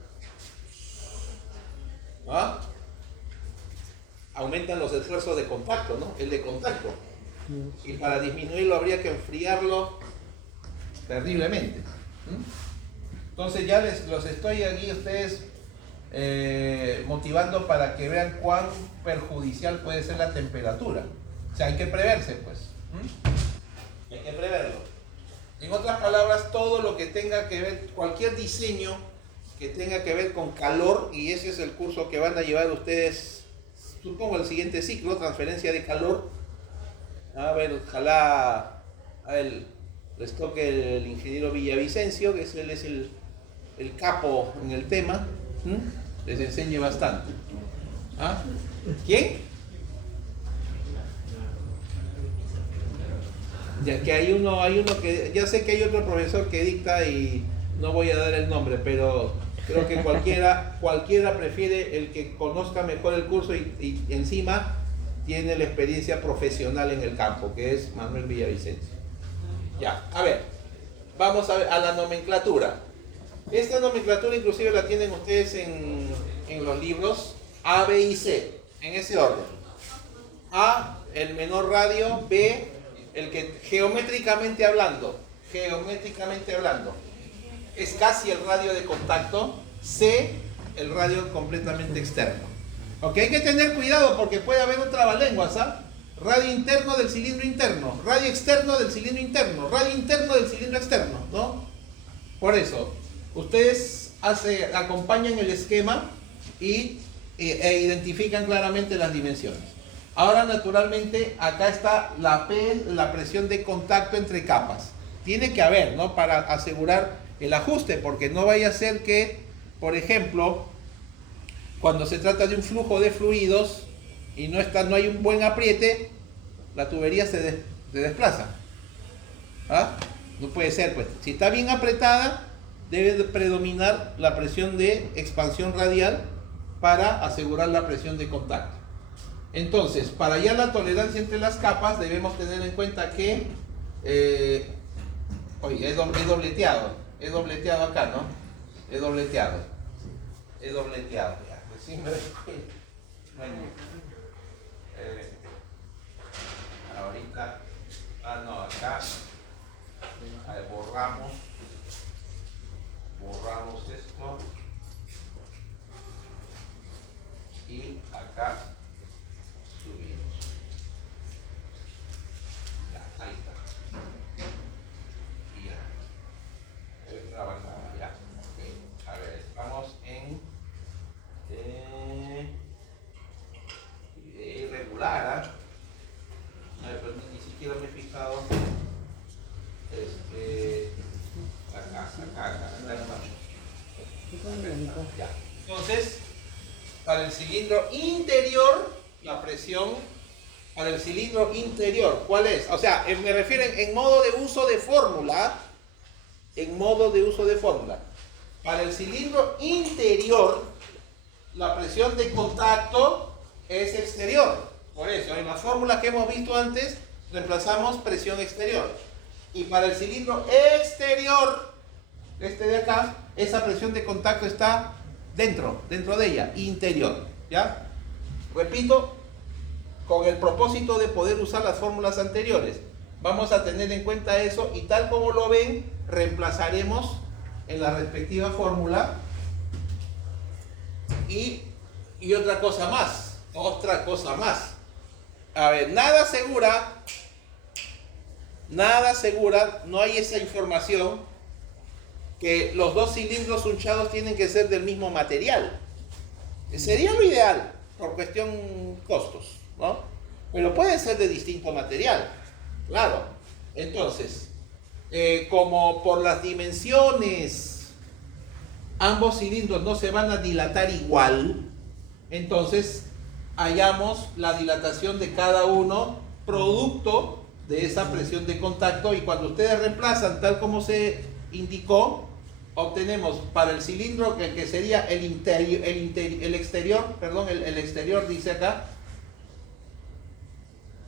¿Ah? aumentan los esfuerzos de contacto, ¿no? El de contacto. Y para disminuirlo habría que enfriarlo terriblemente. Entonces ya los estoy aquí ustedes motivando para que vean cuán perjudicial puede ser la temperatura. O sea, hay que preverse, pues. Hay que preverlo. En otras palabras, todo lo que tenga que ver, cualquier diseño que tenga que ver con calor, y ese es el curso que van a llevar ustedes, supongo, el siguiente ciclo, transferencia de calor. A ver, ojalá les toque el ingeniero Villavicencio, que él es el capo en el tema, les enseñe bastante. ¿Ah? ¿Quién? Ya que hay uno que, ya sé que hay otro profesor que dicta y no voy a dar el nombre, pero creo que cualquiera prefiere el que conozca mejor el curso y encima tiene la experiencia profesional en el campo, que es Manuel Villavicencio. Ya, a ver, vamos a la nomenclatura. Esta nomenclatura inclusive la tienen ustedes en los libros A, B y C, en ese orden. A, el menor radio. B, el que geométricamente hablando, es casi el radio de contacto. C, el radio completamente externo. Ok, hay que tener cuidado porque puede haber un trabalenguas, ¿ah? Radio interno del cilindro interno, radio externo del cilindro interno, radio interno del cilindro externo, ¿no? Por eso, ustedes acompañan el esquema e identifican claramente las dimensiones. Ahora, naturalmente, acá está la P, la presión de contacto entre capas. Tiene que haber, ¿no? Para asegurar el ajuste, porque no vaya a ser que, por ejemplo, cuando se trata de un flujo de fluidos y no hay un buen apriete, la tubería se desplaza. ¿Ah? No puede ser, pues. Si está bien apretada, debe de predominar la presión de expansión radial para asegurar la presión de contacto. Entonces, para ya la tolerancia entre las capas, debemos tener en cuenta que oye, he dobleteado acá, ¿no? He dobleteado, ya, pues sí me doy cuenta. Bueno, ahorita, no, acá, a ver, borramos esto, y acá subimos. Ya, ahí está. Y ya. Ya. Okay. A ver, estamos en irregular, ¿ah? A ver, pero ni siquiera me he fijado. Acá estamos. Ya. Entonces, para el cilindro interior, la presión para el cilindro interior, ¿cuál es? O sea, me refiero en modo de uso de fórmula. Para el cilindro interior, la presión de contacto es exterior. Por eso, en la fórmula que hemos visto antes, reemplazamos presión exterior. Y para el cilindro exterior, este de acá, esa presión de contacto está dentro de ella, interior. ¿Ya? Repito, con el propósito de poder usar las fórmulas anteriores. Vamos a tener en cuenta eso y tal como lo ven, reemplazaremos en la respectiva fórmula. Y otra cosa más. A ver, nada asegura, no hay esa información que los dos cilindros hunchados tienen que ser del mismo material. Sería lo ideal, por cuestión costos, ¿no? Pero puede ser de distinto material, claro. Entonces, como por las dimensiones ambos cilindros no se van a dilatar igual, entonces hallamos la dilatación de cada uno producto de esa presión de contacto, y cuando ustedes reemplazan tal como se indicó, obtenemos para el cilindro que sería el exterior dice acá,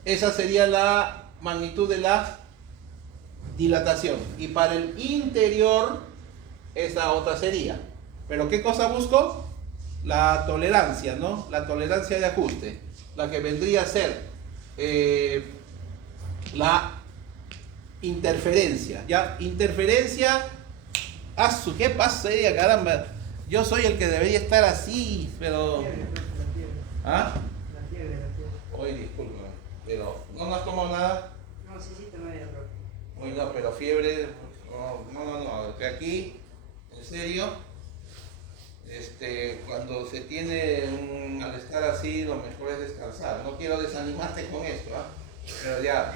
esa sería la magnitud de la dilatación, y para el interior esa otra sería. Pero ¿qué cosa busco? La tolerancia, ¿no? La tolerancia de ajuste. la que vendría a ser la interferencia, ¿ya? Interferencia, ¿qué pasa ahí, caramba? Yo soy el que debería estar así, pero... ¿Ah? Oye, disculpa, pero ¿no has tomado nada? No, sí, tomé el otro. Uy, no, pero fiebre, no, que aquí, en serio, cuando se tiene un malestar así, lo mejor es descansar. No quiero desanimarte con esto, ¿ah? Pero ya.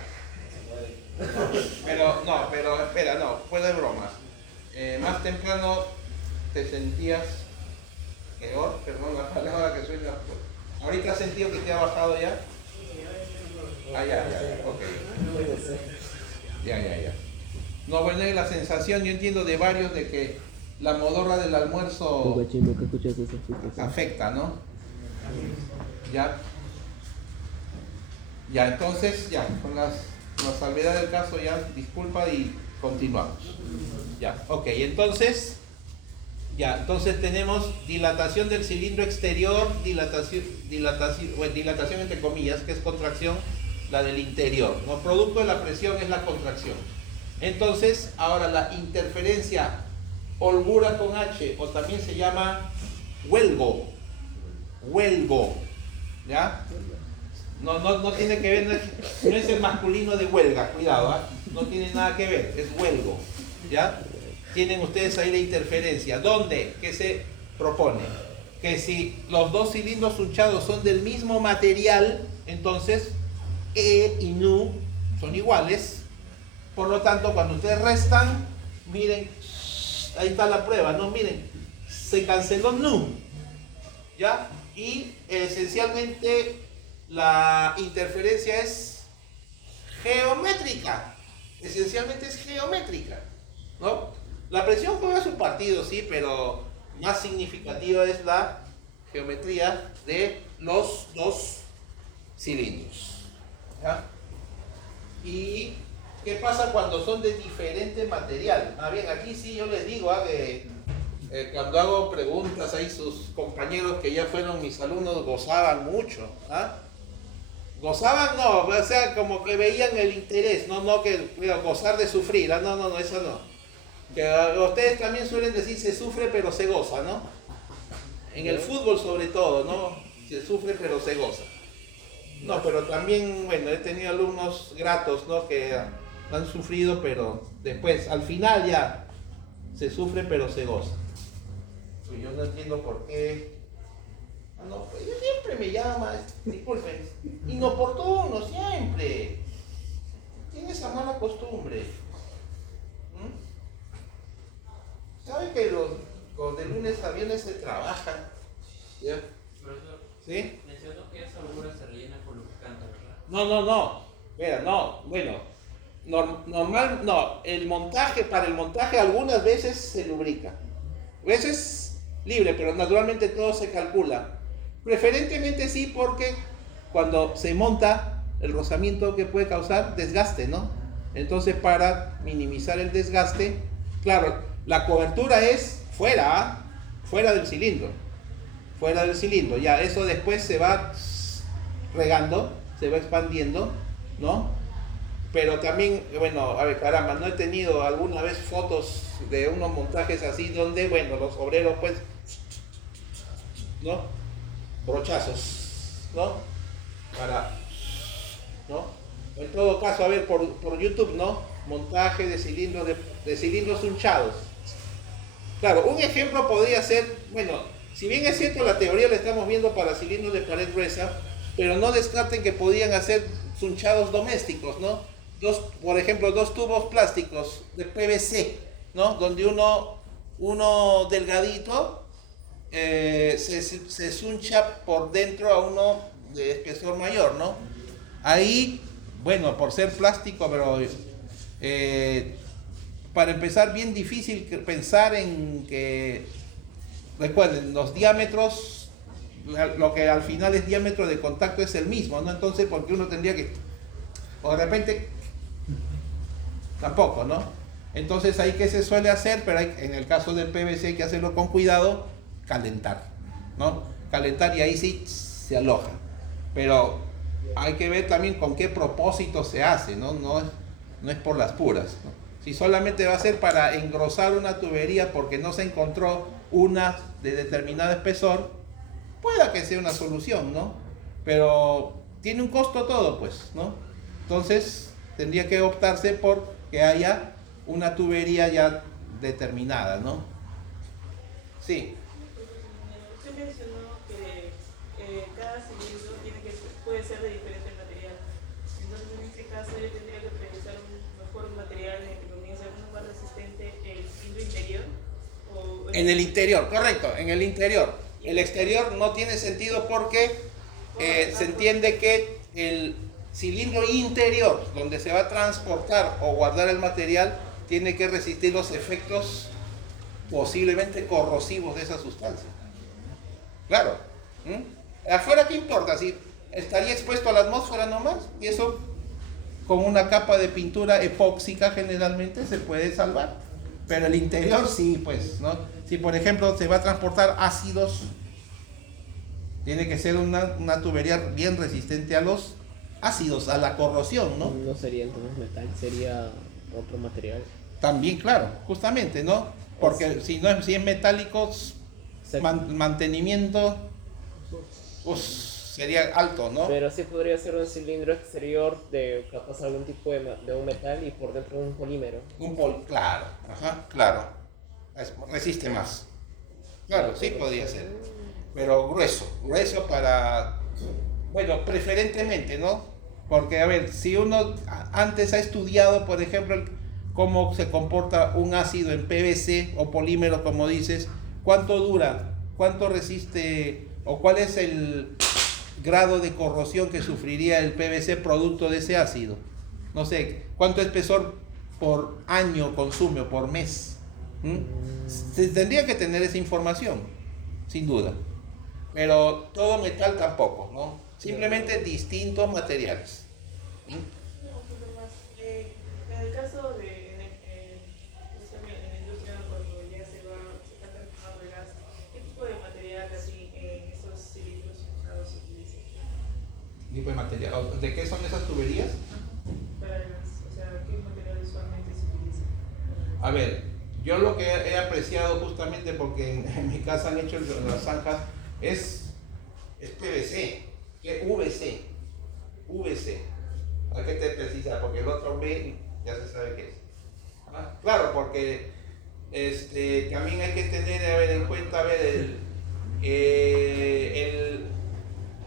Pero espera, no, fue de bromas. Más temprano te sentías peor, perdón la palabra que suena. ¿Ahorita has sentido que te ha bajado ya? Ah, ya, ok. Ya. No, bueno, es la sensación, yo entiendo de varios de que la modorra del almuerzo afecta, ¿no? Ya. Ya, entonces, ya, con la salvedad del caso ya, disculpa y continuamos. Ya, ok, entonces tenemos dilatación del cilindro exterior, dilatación entre comillas, que es contracción, la del interior, ¿no? Producto de la presión es la contracción. Entonces, ahora la interferencia holgura con H, o también se llama huelgo, ¿ya? No tiene que ver, no es el masculino de huelga, cuidado, ¿eh? No tiene nada que ver, es huelgo, ¿ya? Tienen ustedes ahí la interferencia. ¿Dónde? ¿Qué se propone? Que si los dos cilindros hunchados son del mismo material, entonces E y Nu son iguales. Por lo tanto, cuando ustedes restan, miren, ahí está la prueba, ¿no? Miren, se canceló Nu, ¿ya? Y esencialmente la interferencia es geométrica. Esencialmente es geométrica, ¿no? La presión juega su partido, sí, pero más significativa es la geometría de los dos cilindros, ¿ya? ¿Y qué pasa cuando son de diferente material? Bien, aquí sí yo les digo que cuando hago preguntas, ahí sus compañeros que ya fueron mis alumnos gozaban mucho. Gozaban, no, o sea, como que veían el interés, no que gozar de sufrir, no, eso no. Que ustedes también suelen decir se sufre pero se goza, ¿no? En el fútbol sobre todo, ¿no? Se sufre pero se goza. No, pero también, bueno, he tenido alumnos gratos, ¿no? Que han sufrido, pero después, al final ya, se sufre pero se goza. Pues yo no entiendo por qué. No, pues ella siempre me llama, disculpen, inoportuno, siempre. Tiene esa mala costumbre. ¿Sabe que los de lunes a viernes se trabajan? ¿Ya? Profesor, ¿Sí? mencionó que esa holgura se rellena con lubricante, ¿verdad? No. Mira, no, bueno. Normal, no. Para el montaje algunas veces se lubrica. A veces libre, pero naturalmente todo se calcula. Preferentemente sí, porque cuando se monta el rozamiento que puede causar desgaste, ¿no? Entonces, para minimizar el desgaste, claro, la cobertura es fuera del cilindro. Fuera del cilindro. Ya eso después se va regando, se va expandiendo, ¿no? Pero también, bueno, a ver, caramba, no he tenido alguna vez fotos de unos montajes así donde, bueno, los obreros pues, ¿no? Brochazos, ¿no? ¿no? En todo caso, a ver, por YouTube, ¿no? Montaje de cilindros hunchados. Claro, un ejemplo podría ser, bueno, si bien es cierto la teoría la estamos viendo para cilindros de pared gruesa, pero no descarten que podían hacer hunchados domésticos, ¿no? Por ejemplo, dos tubos plásticos de PVC, ¿no? Donde uno delgadito se huncha por dentro a uno de espesor mayor, ¿no? Ahí, bueno, por ser plástico, pero para empezar, bien difícil pensar en que, recuerden, los diámetros, lo que al final es diámetro de contacto es el mismo, ¿no? Entonces, porque uno tendría que, o de repente, tampoco, ¿no? Entonces, ahí que se suele hacer, pero en el caso del PVC hay que hacerlo con cuidado, calentar, ¿no? Calentar y ahí sí se aloja. Pero hay que ver también con qué propósito se hace, ¿no? No es por las puras, ¿no? Si solamente va a ser para engrosar una tubería porque no se encontró una de determinado espesor, pueda que sea una solución, ¿no? Pero tiene un costo todo, pues, ¿no? Entonces tendría que optarse por que haya una tubería ya determinada, ¿no? Sí. Usted mencionó que cada cilindro puede ser de diferente material. Entonces, en este caso, yo tendría que utilizar un mejor material, entre comillas, uno más resistente, el cilindro interior. En el interior, correcto, en el interior. El exterior no tiene sentido porque se entiende que el cilindro interior, donde se va a transportar o guardar el material, tiene que resistir los efectos posiblemente corrosivos de esa sustancia. Claro. Afuera, ¿qué importa? Si estaría expuesto a la atmósfera nomás, y eso con una capa de pintura epóxica generalmente se puede salvar. Pero el interior sí, pues, ¿no? Si por ejemplo se va a transportar ácidos, tiene que ser una tubería bien resistente a los ácidos, a la corrosión, ¿no? No sería entonces metal, sería otro material. También, claro, justamente, ¿no? Porque si es metálico, mantenimiento pues, sería alto, ¿no? Pero sí podría ser un cilindro exterior de capaz algún tipo de un metal y por dentro un polímero. Claro, ajá, claro. Resiste más. Claro, sí podría ser. Pero grueso para, bueno, preferentemente, ¿no? Porque, a ver, si uno antes ha estudiado, por ejemplo, cómo se comporta un ácido en PVC o polímero, como dices, ¿cuánto dura? ¿Cuánto resiste? ¿O cuál es el grado de corrosión que sufriría el PVC producto de ese ácido? No sé, ¿cuánto espesor por año consume o por mes? Se tendría que tener esa información, sin duda. Pero todo metal tampoco, ¿no? Simplemente distintos materiales. Un poquito más. En el caso de justamente en la industria, cuando ya se está transformando el gas, ¿qué tipo de material así en esos cilindros usados se utiliza? ¿Tipo de material? ¿De qué son esas tuberías? Para el gas, o sea, ¿qué material usualmente se utiliza? A ver, yo lo que he apreciado justamente porque en mi casa han hecho las zanjas es PVC, que VC. ¿A qué te precisa? Porque el otro B ya se sabe qué es. Claro, porque también hay que tener en cuenta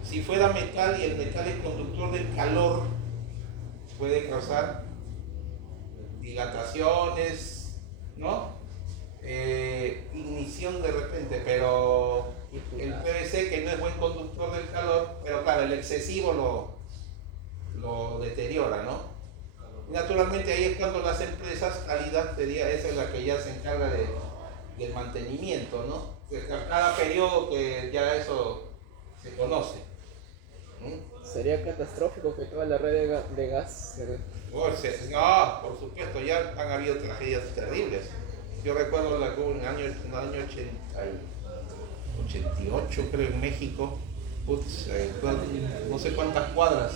si fuera metal y el metal es conductor del calor, puede causar dilataciones, ¿no? Ignición de repente, pero el PVC, que no es buen conductor del calor, pero claro, el excesivo lo deteriora, ¿no? Naturalmente ahí es cuando las empresas, calidad sería esa es la que ya se encarga del mantenimiento, ¿no? Cada periodo que ya eso se conoce. Sería catastrófico que toda la red de gas No, por supuesto, ya han habido tragedias terribles. Yo recuerdo en el año 88, creo, en México, no sé cuántas cuadras.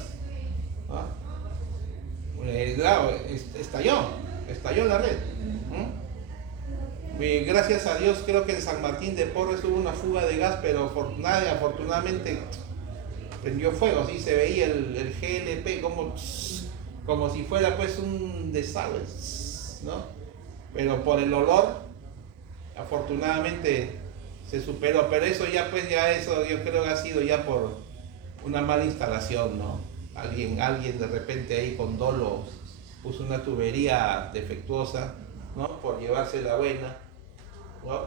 Claro, estalló la red. Gracias a Dios, creo que en San Martín de Porres hubo una fuga de gas, pero afortunadamente prendió fuego, así se veía el GLP como si fuera pues un desagüe, ¿no? Pero por el olor, afortunadamente se superó, pero eso yo creo que ha sido ya por una mala instalación, ¿no? Alguien de repente ahí con dolo puso una tubería defectuosa, ¿no? Por llevarse la buena, ¿no?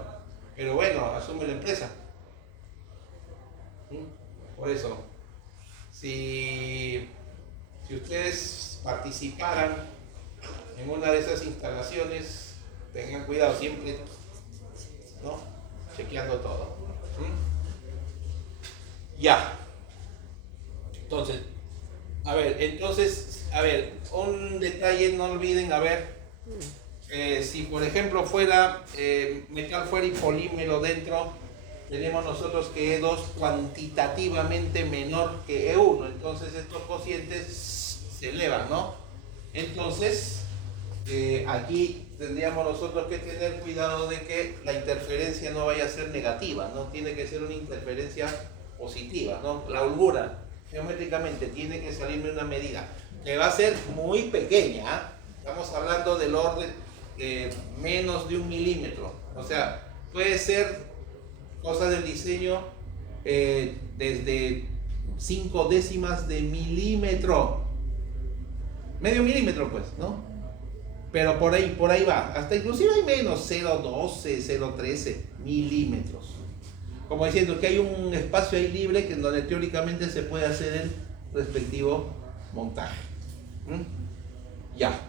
Pero bueno, asume la empresa. Por eso, si ustedes participaran en una de esas instalaciones, tengan cuidado siempre, ¿no? Chequeando todo. Ya. Entonces, un detalle, no olviden, si por ejemplo metal fuera y polímero dentro, tenemos nosotros que E2 cuantitativamente menor que E1, entonces estos cocientes se elevan, ¿no? Entonces, aquí tendríamos nosotros que tener cuidado de que la interferencia no vaya a ser negativa, ¿no? Tiene que ser una interferencia positiva, ¿no? La holgura geométricamente tiene que salirme una medida que va a ser muy pequeña, ¿ah? Estamos hablando del orden menos de 1 milímetro, o sea, puede ser cosas del diseño desde 5 décimas de milímetro, medio milímetro pues, ¿no? Pero por ahí va, hasta inclusive hay menos, 0,12, 0,13 milímetros. Como diciendo que hay un espacio ahí libre que en donde teóricamente se puede hacer el respectivo montaje. Ya.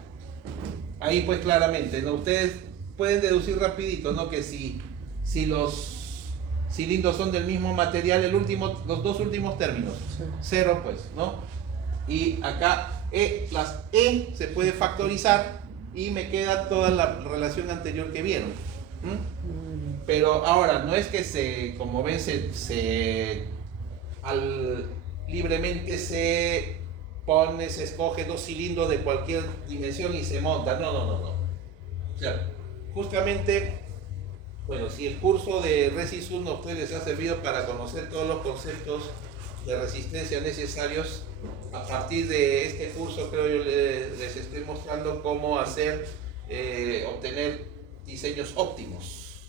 Ahí pues claramente, ¿no? Ustedes pueden deducir rapidito, ¿no? Que si los cilindros son del mismo material, los dos últimos términos, Sí. 0 pues, ¿no? Y acá las E se puede factorizar y me queda toda la relación anterior que vieron. Pero ahora, no es que como ven, libremente se escoge 2 cilindros de cualquier dimensión y se monta. No. O sea, justamente, bueno, si el curso de Resis 1 a ustedes les ha servido para conocer todos los conceptos de resistencia necesarios, a partir de este curso creo yo les estoy mostrando cómo obtener diseños óptimos.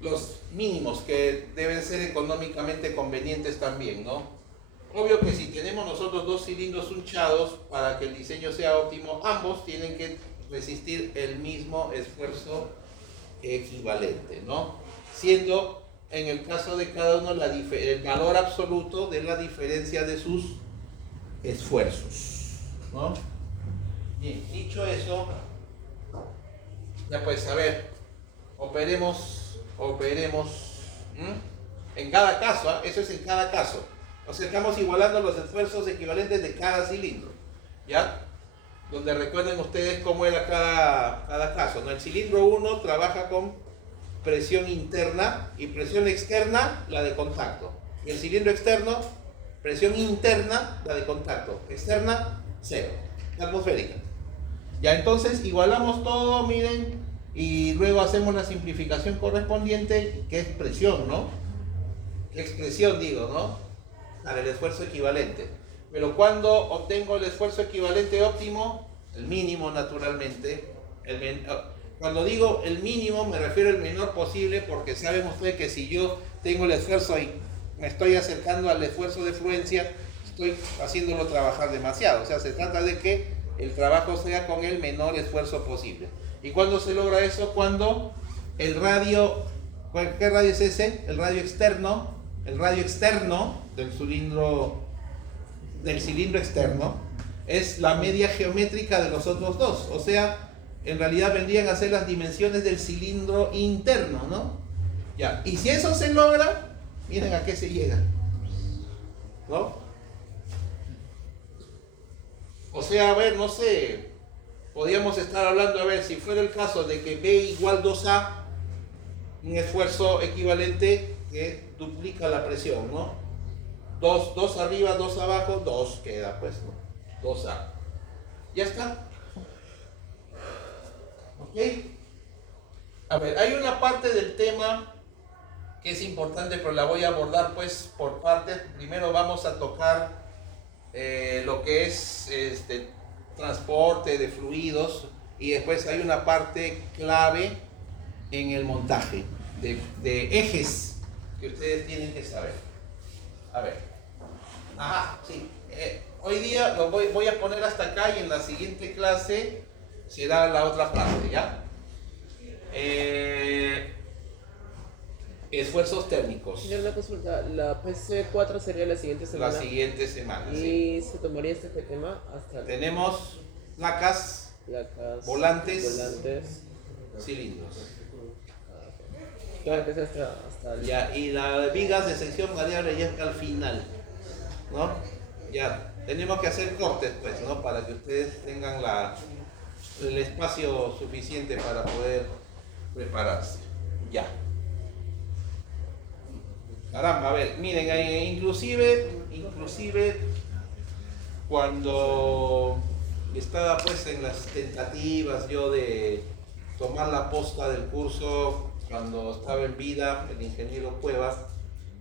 Los mínimos que deben ser económicamente convenientes también, ¿no? Obvio que si tenemos nosotros 2 cilindros hunchados, para que el diseño sea óptimo, ambos tienen que resistir el mismo esfuerzo equivalente, ¿no? Siendo en el caso de cada uno el valor absoluto de la diferencia de sus esfuerzos, ¿no? Bien, dicho eso, ya pues a ver, operemos en cada caso, ¿eh? Eso es en cada caso. O sea, estamos igualando los esfuerzos equivalentes de cada cilindro, ¿ya? Donde recuerden ustedes cómo era cada caso, ¿no? El cilindro 1 trabaja con presión interna y presión externa, la de contacto. Y el cilindro externo, presión interna, la de contacto. Externa, 0, atmosférica. Ya, entonces igualamos todo, miren, y luego hacemos la simplificación correspondiente, que es presión, ¿no? Expresión, digo, ¿no? Para el esfuerzo equivalente. Pero cuando obtengo el esfuerzo equivalente óptimo, el mínimo naturalmente, cuando digo el mínimo me refiero al menor posible, porque saben ustedes que si yo tengo el esfuerzo y me estoy acercando al esfuerzo de fluencia, estoy haciéndolo trabajar demasiado. O sea, se trata de que el trabajo sea con el menor esfuerzo posible. ¿Y cuándo se logra eso? Cuando el radio, ¿qué radio es ese? El radio externo del cilindro externo es la media geométrica de los otros dos. O sea, en realidad vendrían a ser las dimensiones del cilindro interno, ¿no? Ya, y si eso se logra, miren a qué se llega, ¿no? O sea, a ver, no sé, podríamos estar hablando, a ver, si fuera el caso de que B igual 2A, un esfuerzo equivalente que duplica la presión, ¿no? 2 arriba, 2 abajo, 2 queda, pues, ¿no? 2A. Ya está. ¿Ok? A ver, hay una parte del tema que es importante, pero la voy a abordar pues por partes. Primero vamos a tocar lo que es transporte de fluidos, y después hay una parte clave en el montaje de ejes que ustedes tienen que saber. A ver. Ajá, sí. Hoy día lo voy a poner hasta acá, y en la siguiente clase será la otra parte, ¿ya? Esfuerzos térmicos. Señor, una consulta, la PC4 sería la siguiente semana. La siguiente semana, Y sí. se tomaría este tema hasta Tenemos placas, placas, volantes, cilindros. Claro que es hasta el... Ya, y las vigas de sección variable ya está al final, ¿no? Ya, tenemos que hacer cortes, pues, ¿no? Para que ustedes tengan el espacio suficiente para poder prepararse. Ya. Caramba, a ver, miren, inclusive cuando estaba pues en las tentativas yo de tomar la posta del curso, cuando estaba en vida el ingeniero Cuevas,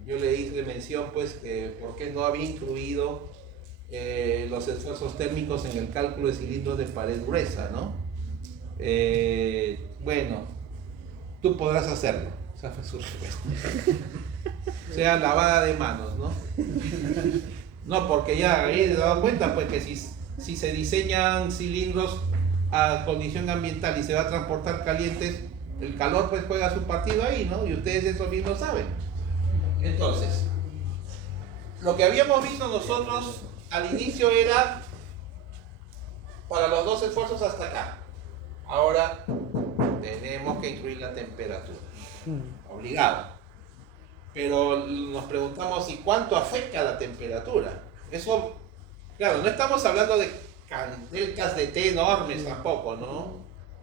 yo le hice mención pues que por qué no había incluido los esfuerzos térmicos en el cálculo de cilindros de pared gruesa, ¿no? Bueno, tú podrás hacerlo, esa fue su respuesta. O sea, lavada de manos, ¿no? No, porque ya he dado cuenta pues que si se diseñan cilindros a condición ambiental y se va a transportar calientes, el calor pues juega su partido ahí, ¿no? Y ustedes eso bien lo saben. Entonces, lo que habíamos visto nosotros al inicio era para los dos esfuerzos hasta acá. Ahora tenemos que incluir la temperatura, obligado. Pero nos preguntamos, ¿y cuánto afecta la temperatura? Eso, claro, no estamos hablando de deltas de T enormes tampoco, ¿no?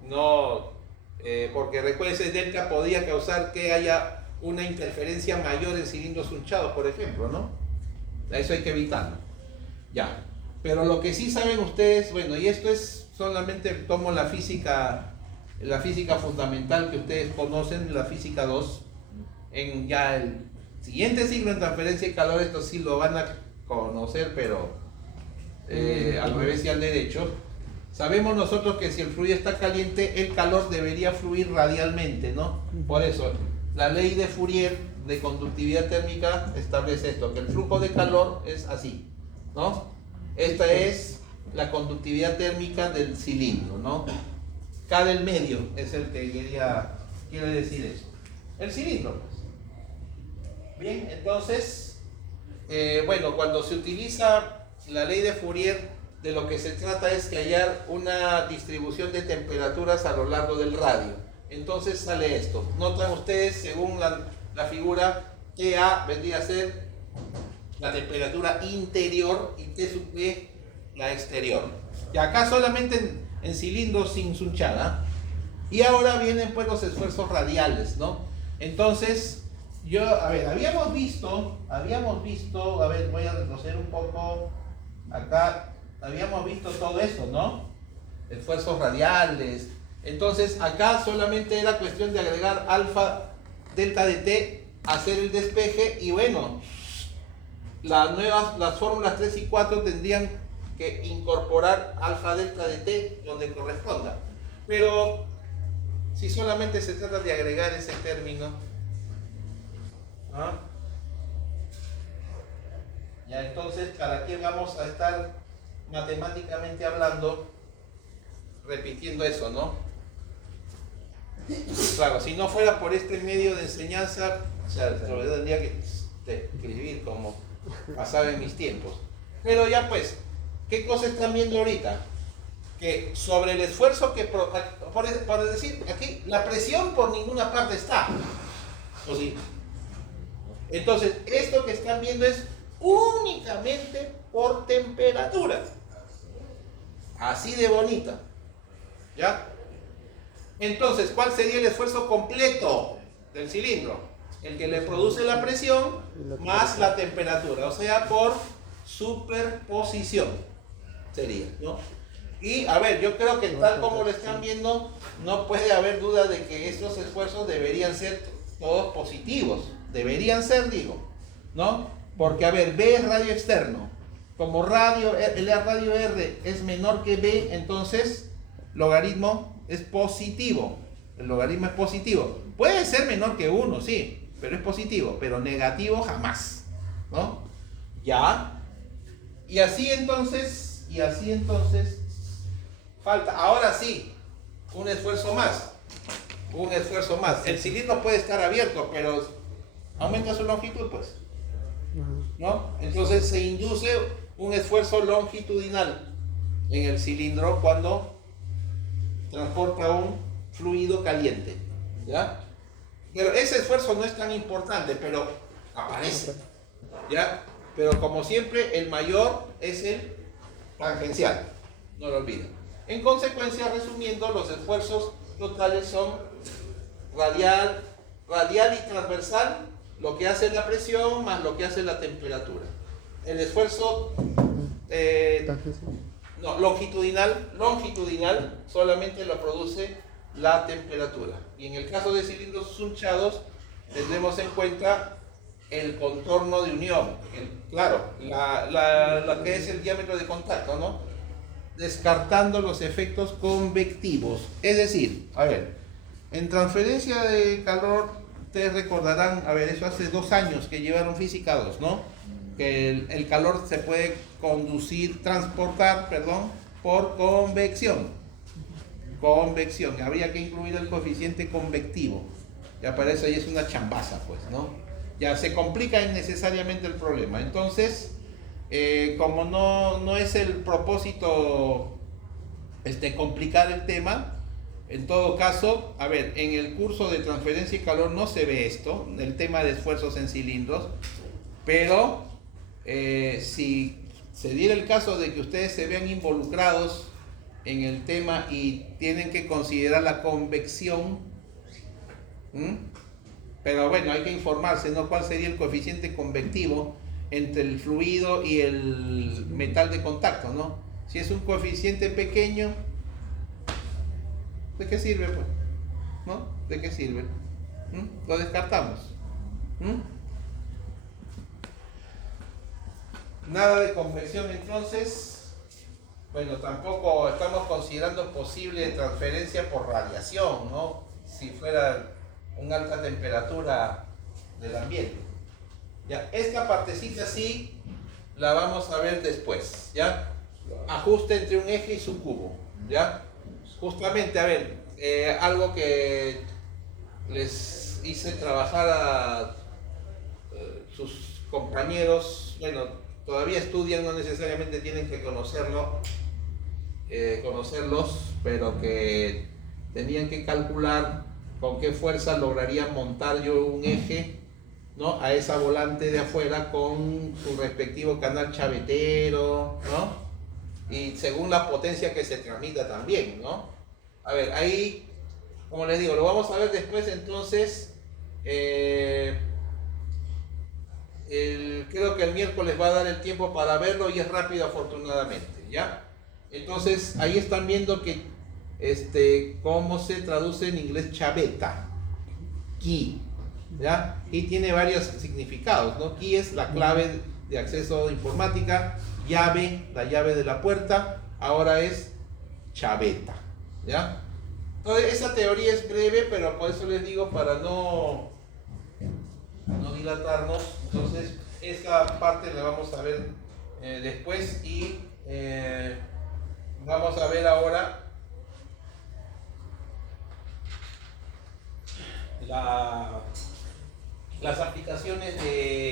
No, porque recuérdense, delta podría causar que haya una interferencia mayor en cilindros hunchados, por ejemplo, ¿no? Eso hay que evitarlo. Ya. Pero lo que sí saben ustedes, bueno, y esto es solamente tomo la física fundamental que ustedes conocen, la física 2, en ya el siguiente ciclo en transferencia de calor, esto sí lo van a conocer, pero al revés y al derecho. Sabemos nosotros que si el fluido está caliente, el calor debería fluir radialmente, ¿no? Por eso, la ley de Fourier de conductividad térmica establece esto, que el flujo de calor es así, ¿no? Esta es la conductividad térmica del cilindro, ¿no? K del medio es el que quiere decir eso. El cilindro, pues. Bien, entonces, bueno, cuando se utiliza la ley de Fourier, de lo que se trata es de hallar una distribución de temperaturas a lo largo del radio. Entonces sale esto. Notan ustedes, según la figura, que A vendría a ser la temperatura interior y T sub B la exterior. Y acá solamente en cilindros sin sunchada. Y ahora vienen pues los esfuerzos radiales, ¿no? Entonces, habíamos visto, a ver, voy a retroceder un poco acá, habíamos visto todo eso, ¿no? Esfuerzos radiales. Entonces, acá solamente era cuestión de agregar alfa delta de T, hacer el despeje y bueno, las fórmulas 3 y 4 tendrían que incorporar alfa delta de T donde corresponda. Pero si solamente se trata de agregar ese término, ¿ah? Ya entonces, ¿para qué vamos a estar matemáticamente hablando repitiendo eso, no? Claro, si no fuera por este medio de enseñanza, o sea, yo tendría que escribir como pasaba en mis tiempos. Pero ya pues, ¿qué cosas están viendo ahorita? Que sobre el esfuerzo que, por decir aquí, la presión por ninguna parte está. ¿O sí? Entonces, esto que están viendo es únicamente por temperatura. Así de bonita. ¿Ya? Entonces, ¿cuál sería el esfuerzo completo del cilindro? El que le produce la presión más la temperatura, o sea, por superposición sería, ¿no? Y a ver, yo creo que tal como lo están viendo, no puede haber duda de que estos esfuerzos deberían ser todos positivos. Deberían ser, digo, ¿no? Porque, a ver, B es radio externo. Como radio R es menor que B, entonces logaritmo es positivo. El logaritmo es positivo. Puede ser menor que 1, sí, pero es positivo. Pero negativo jamás, ¿no? Ya. Y así entonces, falta, ahora sí, un esfuerzo más. El cilindro puede estar abierto, pero aumenta su longitud, pues, ¿no? Entonces se induce un esfuerzo longitudinal en el cilindro cuando transporta un fluido caliente, ¿ya? Pero ese esfuerzo no es tan importante, pero aparece, ¿ya? Pero como siempre, el mayor es el tangencial, no lo olviden. En consecuencia, resumiendo, los esfuerzos totales son radial y transversal lo que hace la presión más lo que hace la temperatura. El esfuerzo no, longitudinal solamente lo produce la temperatura. Y en el caso de cilindros sunchados, tendremos en cuenta el contorno de unión, claro, la que es el diámetro de contacto, ¿no? Descartando los efectos convectivos. Es decir, a ver, en transferencia de calor, ustedes recordarán, a ver, eso hace 2 años que llevaron física 2, ¿no? Que el calor se puede transportar, por convección. Convección, habría que incluir el coeficiente convectivo. Ya para eso ya es una chambaza, pues, ¿no? Ya se complica innecesariamente el problema. Entonces, como no es el propósito complicar el tema, en todo caso, a ver, en el curso de transferencia y calor no se ve esto, el tema de esfuerzos en cilindros, pero si se diera el caso de que ustedes se vean involucrados en el tema y tienen que considerar la convección, pero bueno, hay que informarse, ¿no? ¿Cuál sería el coeficiente convectivo entre el fluido y el metal de contacto, ¿no? Si es un coeficiente pequeño, ¿de qué sirve, pues? ¿No? ¿De qué sirve? Lo descartamos. Nada de convección entonces. Bueno, tampoco estamos considerando posible transferencia por radiación, ¿no? Si fuera una alta temperatura del ambiente. Ya, esta partecita sí la vamos a ver después, ¿ya? Ajuste entre un eje y su cubo, ¿ya? Justamente, a ver, algo que les hice trabajar a sus compañeros, bueno, todavía estudian, no necesariamente tienen que conocerlos, pero que tenían que calcular con qué fuerza lograría montar yo un eje, ¿no? A esa volante de afuera con su respectivo canal chavetero, ¿no? Y según la potencia que se transmita también, ¿no? A ver, ahí, como les digo, lo vamos a ver después, entonces, creo que el miércoles va a dar el tiempo para verlo y es rápido afortunadamente, ¿ya? Entonces, ahí están viendo que, cómo se traduce en inglés chaveta, key, ¿ya? Y tiene varios significados, ¿no? Key es la clave de acceso de informática, llave, la llave de la puerta, ahora es chaveta, ¿ya? Entonces, esa teoría es breve, pero por eso les digo, para no dilatarnos, entonces esa parte la vamos a ver después y vamos a ver ahora las aplicaciones de